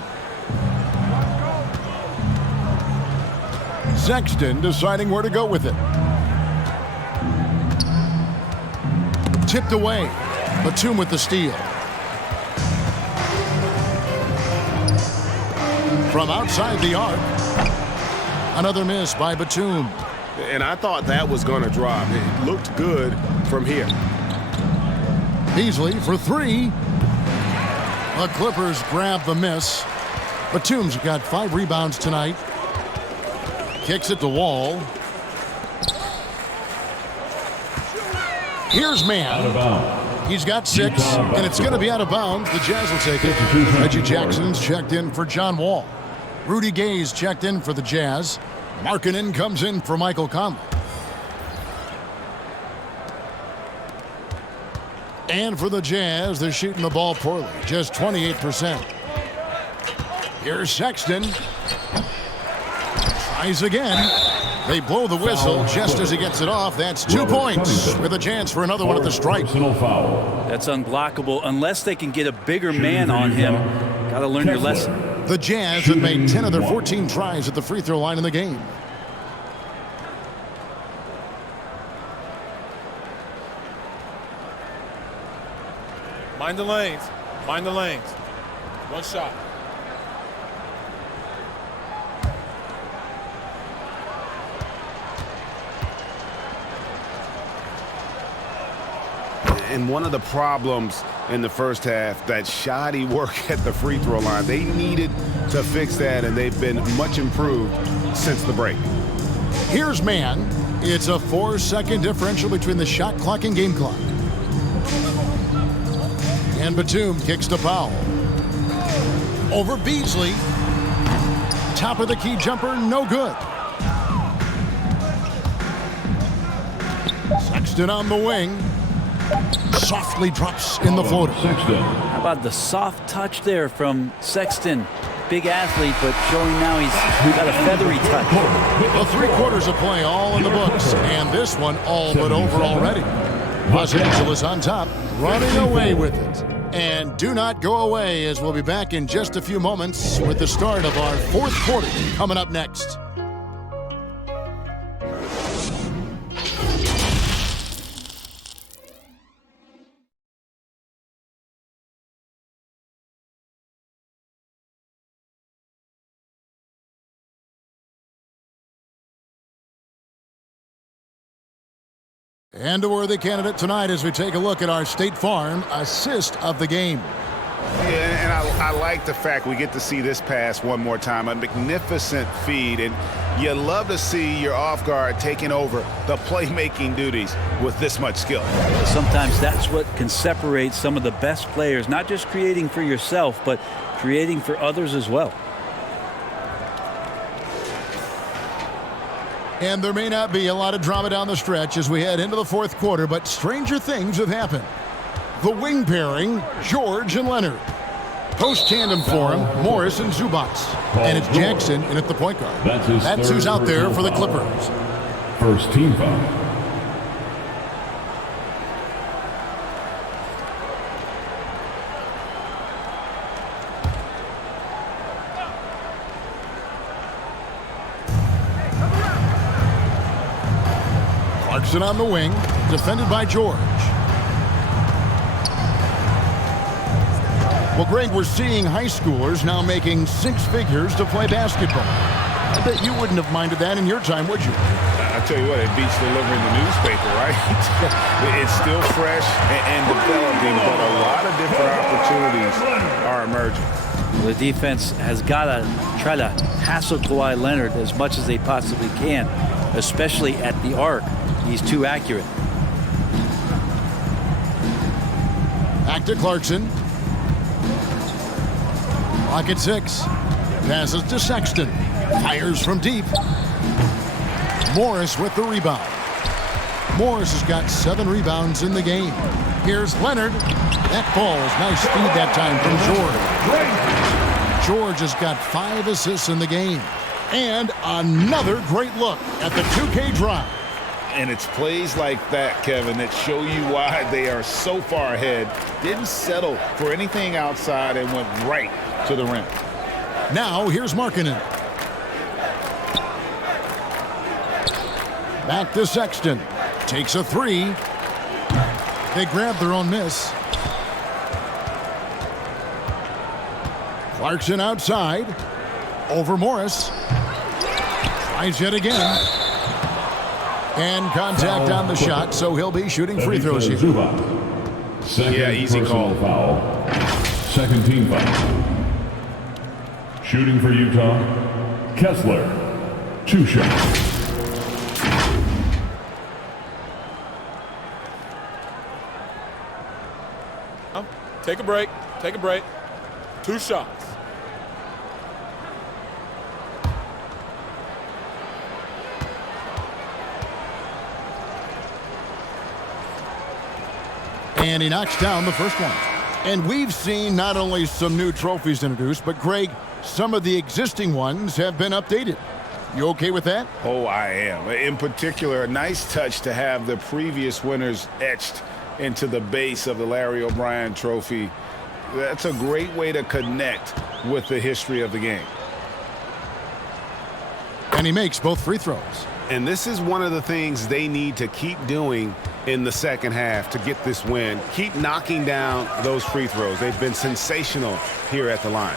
Sexton deciding where to go with it. Tipped away. Batum with the steal. From outside the arc. Another miss by Batum. And I thought that was going to drop. It looked good from here. Beasley for 3. The Clippers grab the miss. Batum's got 5 rebounds tonight. Kicks it to Wall. Here's Mann. He's got 6, and it's going to be out of bounds. The Jazz will take it. Reggie Jackson's checked in for John Wall. Rudy Gay's checked in for the Jazz. Markkanen comes in for Michael Conley. And for the Jazz, they're shooting the ball poorly, just 28%. Here's Sexton. Tries again. They blow the whistle just as he gets it off. That's 2 points with a chance for another one at the stripe. That's unblockable unless they can get a bigger man on him. Got to learn your lesson. The Jazz have made 10 of their 14 tries at the free throw line in the game. Mind the lanes. Mind the lanes. One shot. And one of the problems in the first half, that shoddy work at the free throw line. They needed to fix that, and they've been much improved since the break. Here's man. It's a 4-second differential between the shot clock and game clock. And Batum kicks to Powell. Over Beasley. Top of the key jumper, no good. Sexton on the wing. Softly drops in the floater. How about the soft touch there from Sexton? Big athlete, but showing now he's got a feathery touch. The 3 quarters of play all in the books, and this one all but over already. Los Angeles on top, running away with it. And do not go away, as we'll be back in just a few moments with the start of our 4th quarter coming up next. And a worthy candidate tonight as we take a look at our State Farm assist of the game. Yeah, and I like the fact we get to see this pass one more time. A magnificent feed, and you love to see your off guard taking over the playmaking duties with this much skill. Sometimes that's what can separate some of the best players, not just creating for yourself, but creating for others as well. And there may not be a lot of drama down the stretch as we head into the 4th quarter, but stranger things have happened. The wing pairing, George and Leonard. Post tandem for him, Morris and Zubac. And it's Jackson in at the point guard. That's who's out there for the Clippers. First team foul. Clarkson on the wing, defended by George. Well, Greg, we're seeing high schoolers now making 6 figures to play basketball. I bet you wouldn't have minded that in your time, would you? I tell you what, it beats delivering the newspaper, right? It's still fresh and developing, but a lot of different opportunities are emerging. The defense has got to try to hassle Kawhi Leonard as much as they possibly can, especially at the arc. He's too accurate. Back to Clarkson. Clock at 6. Passes to Sexton. Fires from deep. Morris with the rebound. Morris has got 7 rebounds in the game. Here's Leonard. That falls. Nice feed that time from George. George has got 5 assists in the game. And another great look at the 2K drive. And it's plays like that, Kevin, that show you why they are so far ahead. Didn't settle for anything outside and went right to the rim. Now here's Markkanen. Back to Sexton. Takes a 3. They grab their own miss. Clarkson outside. Over Morris. Tries yet again. And contact on the shot, so he'll be shooting free throws here. Yeah, easy call. Foul. Second team foul. Shooting for Utah, Kessler. 2 shots. Take a break. Take a break. 2 shots. And he knocks down the first one. And we've seen not only some new trophies introduced, but Greg, Some of the existing ones have been updated. You okay with that? Oh, I am. In particular, a nice touch to have the previous winners etched into the base of the Larry O'Brien Trophy. That's a great way to connect with the history of the game. And he makes both free throws. And this is one of the things they need to keep doing in the second half to get this win. Keep knocking down those free throws. They've been sensational here at the line.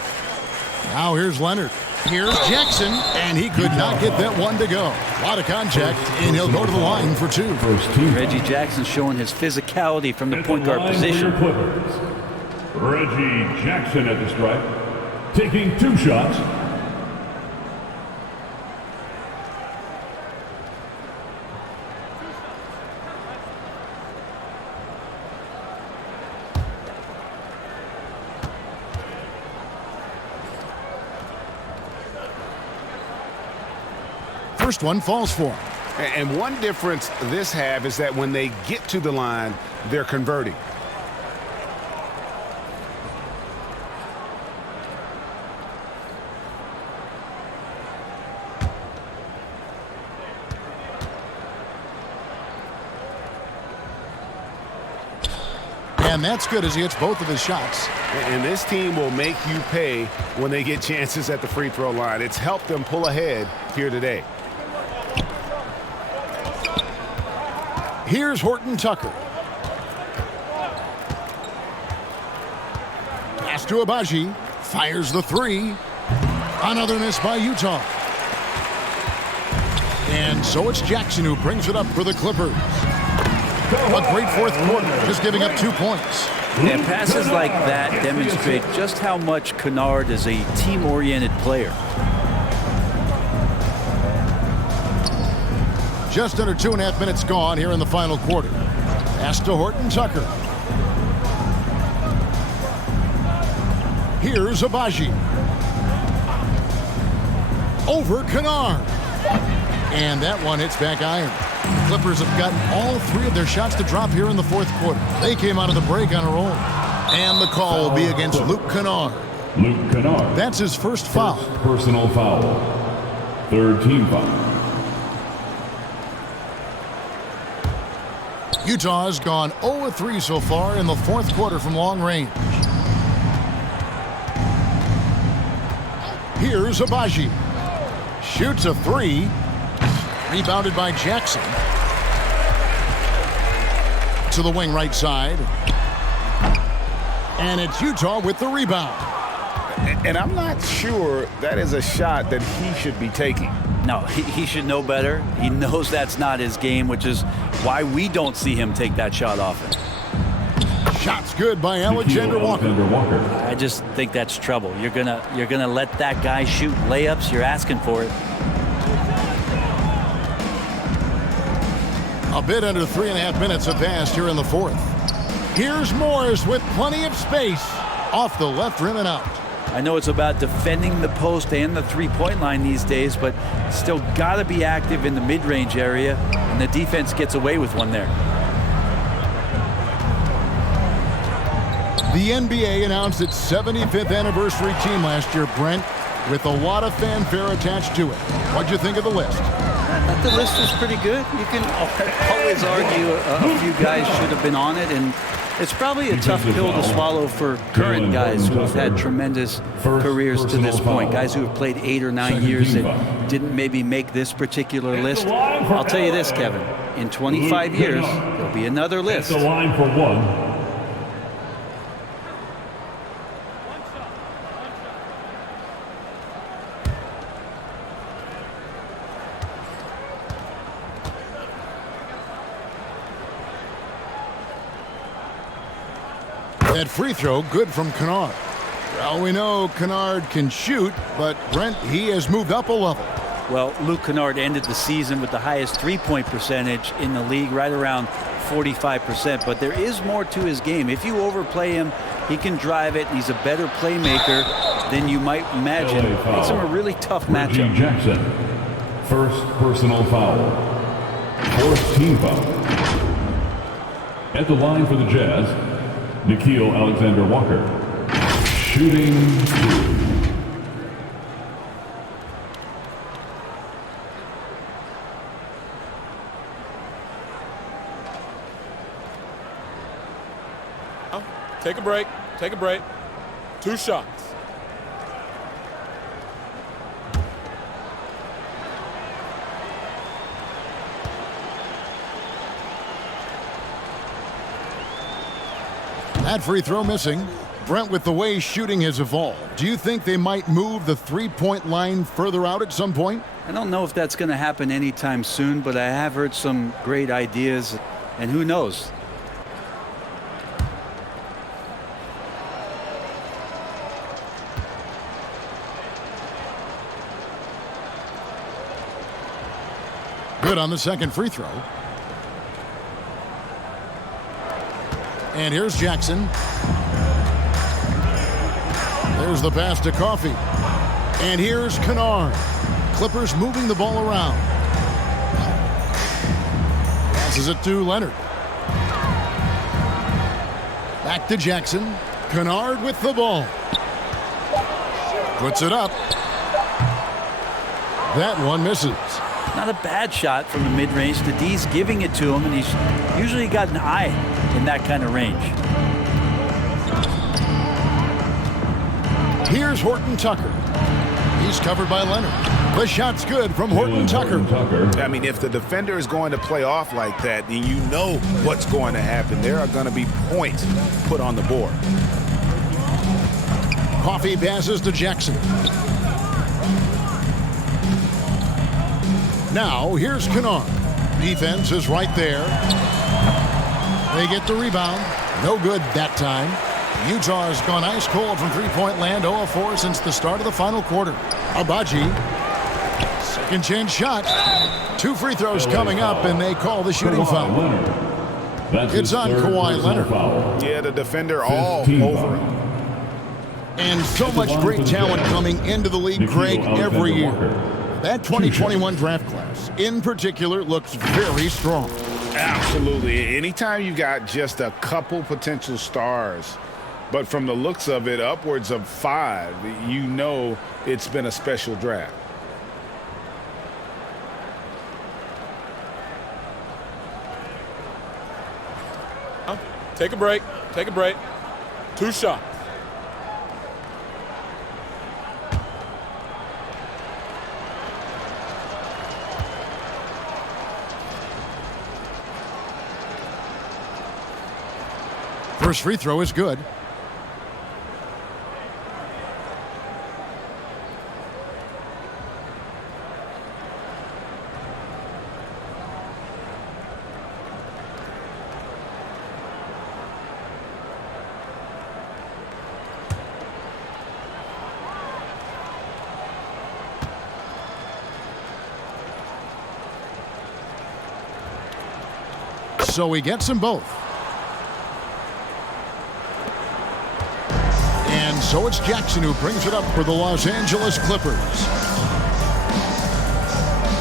Now here's Leonard. Here's Jackson, and he could not get that one to go. A lot of contact, and he'll go to the line for two. Reggie Jackson showing his physicality from the point guard position. Reggie Jackson at the stripe, taking 2 shots. First one falls for him. And one difference this half is that when they get to the line, they're converting. And that's good as he hits both of his shots. And this team will make you pay when they get chances at the free throw line. It's helped them pull ahead here today. Here's Horton Tucker. Pass to Agbaji. Fires the three. Another miss by Utah. And so it's Jackson who brings it up for the Clippers. A great fourth quarter, just giving up 2 points. And passes like that demonstrate just how much Kennard is a team-oriented player. Just under 2.5 minutes gone here in the final quarter. Pass to Horton Tucker. Here's Agbaji. Over Kennard. And that one hits back iron. The Clippers have gotten all 3 of their shots to drop here in the fourth quarter. They came out of the break on a roll. And the call will be against Luke Kennard. Luke Kennard. That's his first foul. Personal foul. 3rd team foul. Utah has gone 0-3 so far in the fourth quarter from long range. Here's Agbaji. Shoots a 3. Rebounded by Jackson. To the wing right side. And it's Utah with the rebound. And I'm not sure that is a shot that he should be taking. No, he should know better. He knows that's not his game, which is why we don't see him take that shot often. Shots good by Alexander Walker. I just think that's trouble. You're gonna let that guy shoot layups. You're asking for it. A bit under 3.5 minutes have passed here in the fourth. Here's Morris with plenty of space. Off the left rim and out. I know it's about defending the post and the three-point line these days, but still got to be active in the mid-range area, and the defense gets away with one there. The NBA announced its 75th anniversary team last year, Brent, with a lot of fanfare attached to it. What'd you think of the list? I thought the list was pretty good. You can always argue a few guys should have been on it, and it's probably a tough pill to swallow for current guys who have had tremendous careers to this point. Guys who have played 8 or 9 years that didn't maybe make this particular list. I'll tell you this, Kevin. In 25 years, there'll be another list. The line for one. That free throw good from Kennard. Well, we know Kennard can shoot, but Brent, he has moved up a level. Well, Luke Kennard ended the season with the highest three-point percentage in the league, right around 45%. But there is more to his game. If you overplay him, he can drive it. He's a better playmaker than you might imagine. Makes him a really tough matchup. Reggie Jackson, first personal foul. 4th team foul. At the line for the Jazz, Nickeil Alexander Walker. Shooting 2. Take a break. Take a break. 2 shots. That free throw missing. Brent, with the way shooting has evolved, do you think they might move the three-point line further out at some point? I don't know if that's going to happen anytime soon, but I have heard some great ideas, and who knows? Good on the second free throw. And here's Jackson. There's the pass to Coffey. And here's Kennard. Clippers moving the ball around. Passes it to Leonard. Back to Jackson. Kennard with the ball. Puts it up. That one misses. Not a bad shot from the mid-range. The D's giving it to him, and he's usually got an eye in that kind of range. Here's Horton Tucker. He's covered by Leonard. The shot's good from Horton Tucker. I mean, if the defender is going to play off like that, then you know what's going to happen. There are going to be points put on the board. Coffey passes to Jackson. Now, here's Kennard. Defense is right there. They get the rebound. No good that time. Utah's gone ice cold from three-point land, 0 of 4 since the start of the final quarter. Agbaji, second chance shot. 2 free throws coming up, and they call the shooting foul. It's on Kawhi Leonard. Yeah, the defender all over him. And so much great talent coming into the league, Greg, every year. That 2021 draft class, in particular, looks very strong. Absolutely. Anytime you got just a couple potential stars, but from the looks of it, upwards of 5, you know it's been a special draft. Take a break. Take a break. 2 shots. First free throw is good. So he gets them both. And so it's Jackson who brings it up for the Los Angeles Clippers.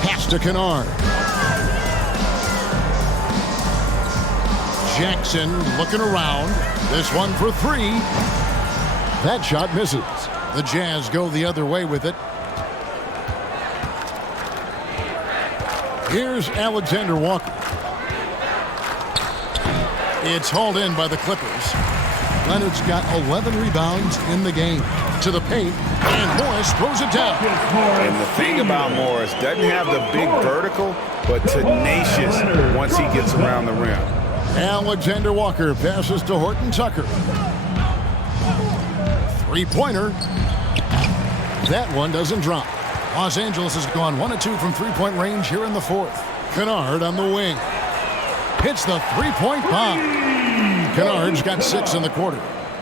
Pass to Kennard. Jackson looking around. This one for 3. That shot misses. The Jazz go the other way with it. Here's Alexander Walker. It's hauled in by the Clippers. Leonard's got 11 rebounds in the game. To the paint, and Morris throws it down. And the thing about Morris, doesn't have the big vertical, but tenacious once he gets around the rim. Alexander Walker passes to Horton Tucker. Three-pointer. That one doesn't drop. Los Angeles has gone 1 of 2 from three-point range here in the 4th. Kennard on the wing. Hits the three-point bomb. Kennard's got 6 in the quarter.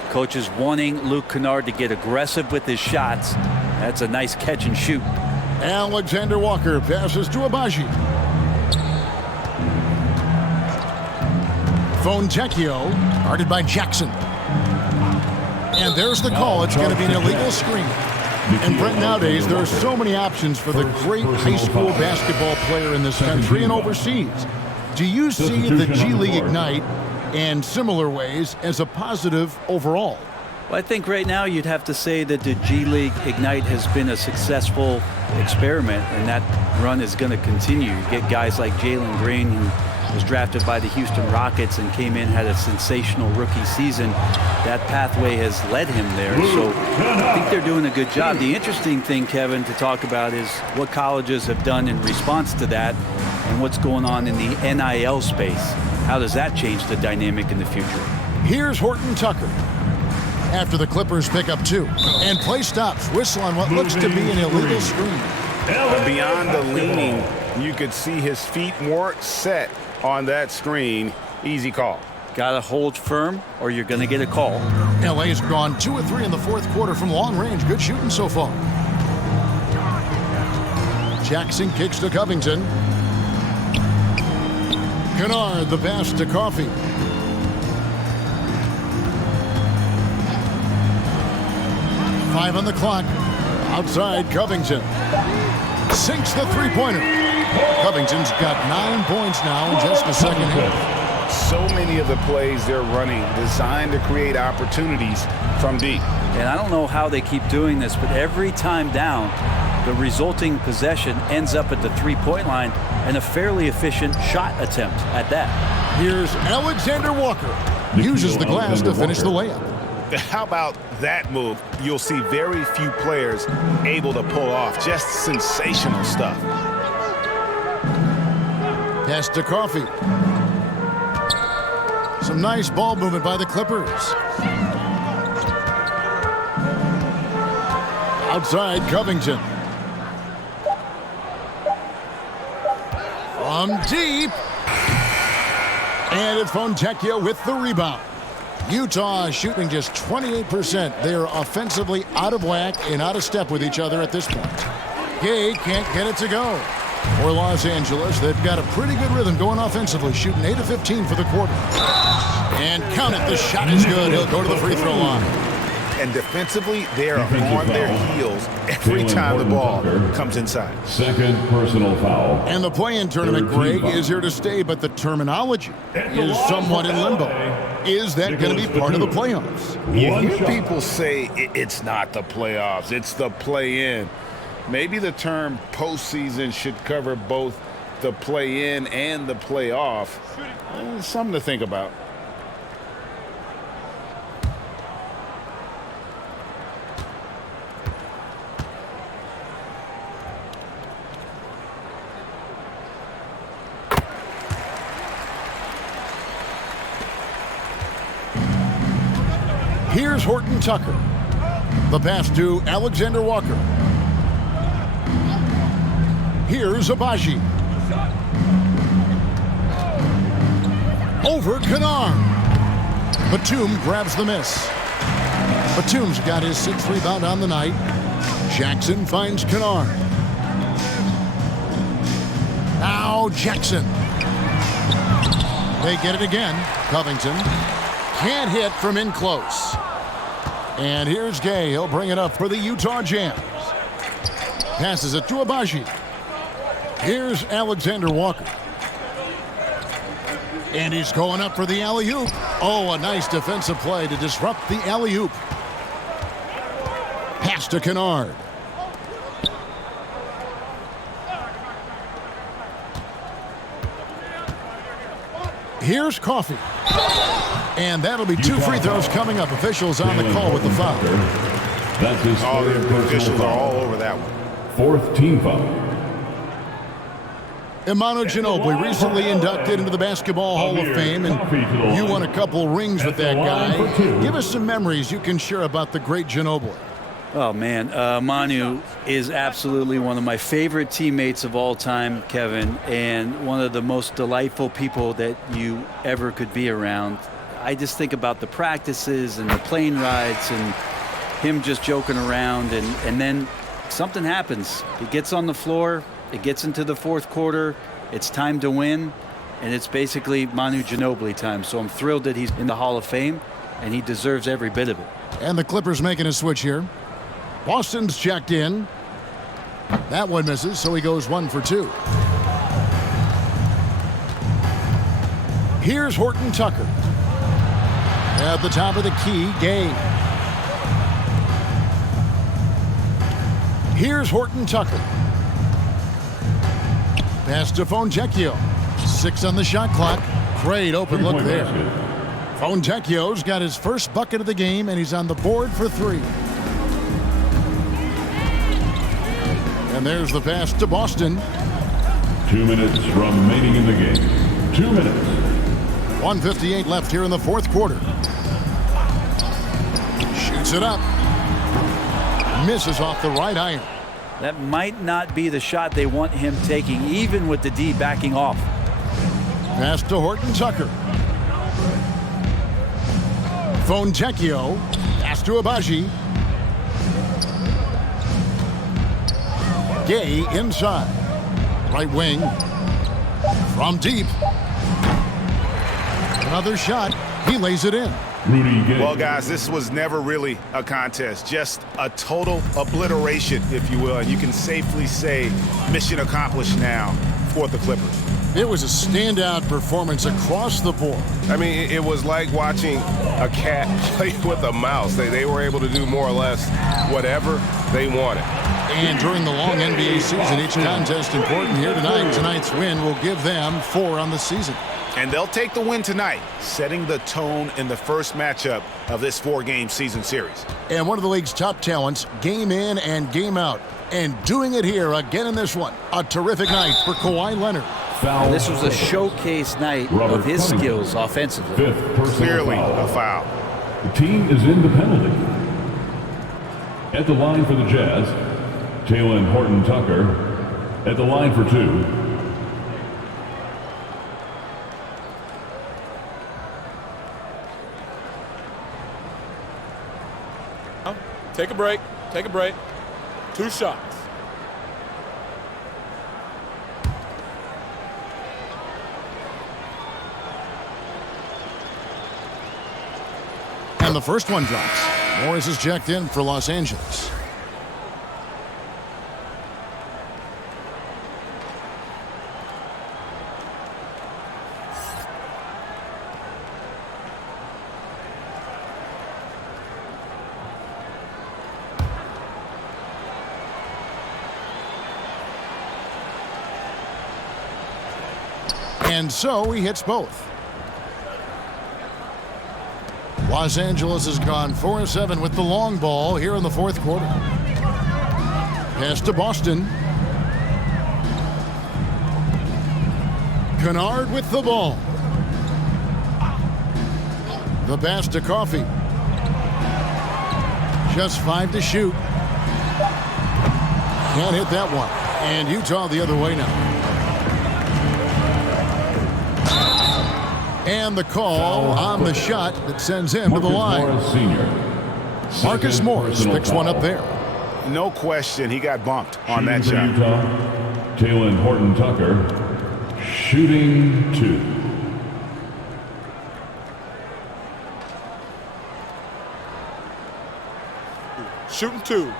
Coach is wanting Luke Kennard to get aggressive with his shots. That's a nice catch and shoot. Alexander Walker passes to Agbaji. Fontecchio guarded by Jackson. And there's the call. It's going to be an illegal screen. And Brent, nowadays, there are so many options for the great high school basketball player in this country and overseas. Do you see the G League Ignite and similar ways as a positive overall? Well, I think right now you'd have to say that the G League Ignite has been a successful experiment, and that run is going to continue. You get guys like Jalen Green who was drafted by the Houston Rockets and came in, had a sensational rookie season. That pathway has led him there, so I think they're doing a good job. The interesting thing, Kevin, to talk about is what colleges have done in response to that and what's going on in the NIL space. How does that change the dynamic in the future? Here's Horton Tucker. After the Clippers pick up 2. And play stops. Whistle on what looks to be an illegal screen. Beyond the leaning, you could see his feet weren't set on that screen. Easy call. Got to hold firm or you're going to get a call. LA's gone 2 of 3 in the fourth quarter from long range. Good shooting so far. Jackson kicks to Covington. Kennard, the pass to Coffey. Five on the clock. Outside, Covington. Sinks the three-pointer. Covington's got 9 points now in just the second half. So many of the plays they're running designed to create opportunities from deep. And I don't know how they keep doing this, but every time down, the resulting possession ends up at the three-point line and a fairly efficient shot attempt at that. Here's Alexander Walker. Uses the glass to finish the layup. How about that move? You'll see very few players able to pull off. Just sensational stuff. Pass to Coffey. Some nice ball movement by the Clippers. Outside, Covington. From deep. And it's Fontecchio with the rebound. Utah shooting just 28%. They are offensively out of whack and out of step with each other at this point. Gay can't get it to go. For Los Angeles, they've got a pretty good rhythm going offensively, shooting 8 of 15 for the quarter. And count it, the shot is good. He'll go to the free throw line. And defensively, they are on their heels every time the ball comes inside. Second personal foul. And the play-in tournament, Greg, is here to stay, but the terminology is somewhat in limbo. Is that going to be part of the playoffs? You hear people say it's not the playoffs, it's the play-in. Maybe the term postseason should cover both the play-in and the playoff. Something to think about. Here's Horton Tucker. The pass to Alexander Walker. Here's Abaji. Over Kennard. Batum grabs the miss. Batum's got his 6th rebound on the night. Jackson finds Kennard. Now Jackson. They get it again. Covington can't hit from in close. And here's Gay. He'll bring it up for the Utah Jazz. Passes it to Abaji. Here's Alexander Walker. And he's going up for the alley-oop. Oh, a nice defensive play to disrupt the alley-oop. Pass to Kennard. Here's Coffey. And that'll be 2 free throws coming up. Officials on the call with the foul. That's his The officials are all over that one. 4th team foul. Emmanuel Ginobili, recently inducted into the Basketball Hall of Fame, and you won a couple rings with that guy. Give us some memories you can share about the great Ginobili. Oh, man. Manu is absolutely one of my favorite teammates of all time, Kevin, and one of the most delightful people that you ever could be around. I just think about the practices and the plane rides and him just joking around, and then something happens. He gets on the floor, it gets into the fourth quarter, it's time to win, and it's basically Manu Ginobili time. So I'm thrilled that he's in the Hall of Fame, and he deserves every bit of it. And the Clippers making a switch here. Boston's checked in. That one misses, so he goes 1 for 2. Here's Horton Tucker. At the top of the key, Gay. Here's Horton Tucker. Pass to Fontecchio. 6 on the shot clock. Great open look there. Fontecchio's got his first bucket of the game, and he's on the board for 3. And there's the pass to Boston. 2 minutes remaining in the game. 2 minutes. 1:58 left here in the fourth quarter. Shoots it up. Misses off the right iron. That might not be the shot they want him taking, even with the D backing off. Pass to Horton Tucker. Fontecchio. Pass to Agbaji. Gay inside. Right wing. From deep. Another shot. He lays it in. Well, guys, this was never really a contest, just a total obliteration, if you will. And you can safely say mission accomplished now for the Clippers. It was a standout performance across the board. I mean, it was like watching a cat play with a mouse. They were able to do more or less whatever they wanted. And during the long NBA season, each contest important here tonight. Tonight's win will give them 4 on the season. And they'll take the win tonight, setting the tone in the first matchup of this 4-game season series. And one of the league's top talents, game in and game out. And doing it here again in this one. A terrific night for Kawhi Leonard. This was a showcase night of his skills offensively. Clearly a foul. The team is in the penalty. At the line for the Jazz, Talen Horton-Tucker. At the line for 2. Take a break. Take a break. 2 shots. And the first one drops. Morris is checked in for Los Angeles. And so he hits both. Los Angeles has gone 4-7 with the long ball here in the fourth quarter. Pass to Boston. Kennard with the ball. The pass to Coffey. Just 5 to shoot. Can't hit that one. And Utah the other way now. And the call on the shot that sends him to the line. Marcus Morris picks one up there. No question, he got bumped on that shot. Utah, Talen Horton-Tucker, shooting 2. Shooting 2.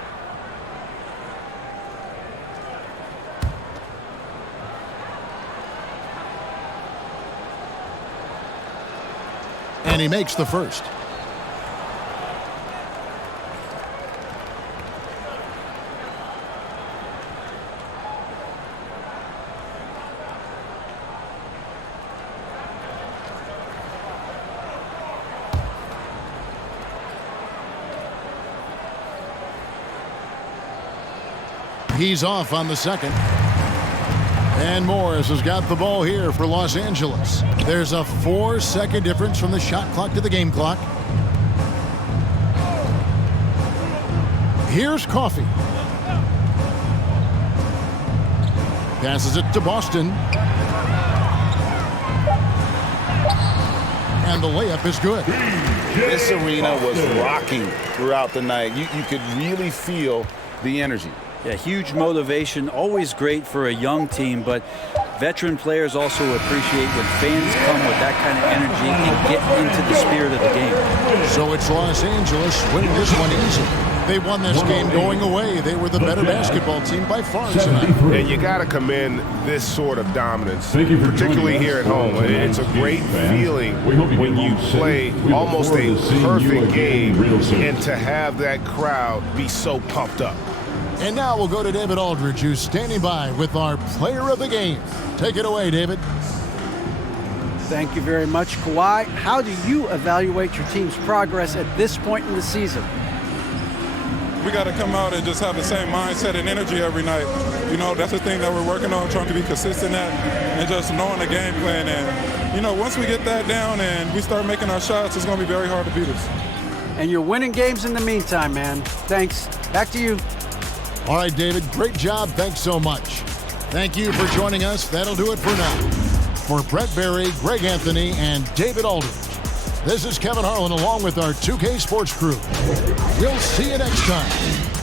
And he makes the first. He's off on the second. And Morris has got the ball here for Los Angeles. There's a 4-second difference from the shot clock to the game clock. Here's Coffey. Passes it to Boston. And the layup is good. This arena was rocking throughout the night. You could really feel the energy. Yeah, huge motivation, always great for a young team, but veteran players also appreciate when fans come with that kind of energy and get into the spirit of the game. So it's Los Angeles winning this one easy. They won this game going away. They were the better basketball team by far tonight. And you got to commend this sort of dominance, particularly here at home. It's a great feeling when you play almost a perfect game and to have that crowd be so pumped up. And now we'll go to David Aldridge, who's standing by with our player of the game. Take it away, David. Thank you very much, Kawhi. How do you evaluate your team's progress at this point in the season? We got to come out and just have the same mindset and energy every night. You know, that's the thing that we're working on, trying to be consistent at, and just knowing the game plan. And, you know, once we get that down and we start making our shots, it's going to be very hard to beat us. And you're winning games in the meantime, man. Thanks. Back to you. All right, David, great job. Thanks so much. Thank you for joining us. That'll do it for now. For Brett Berry, Greg Anthony, and David Aldridge, this is Kevin Harlan along with our 2K Sports crew. We'll see you next time.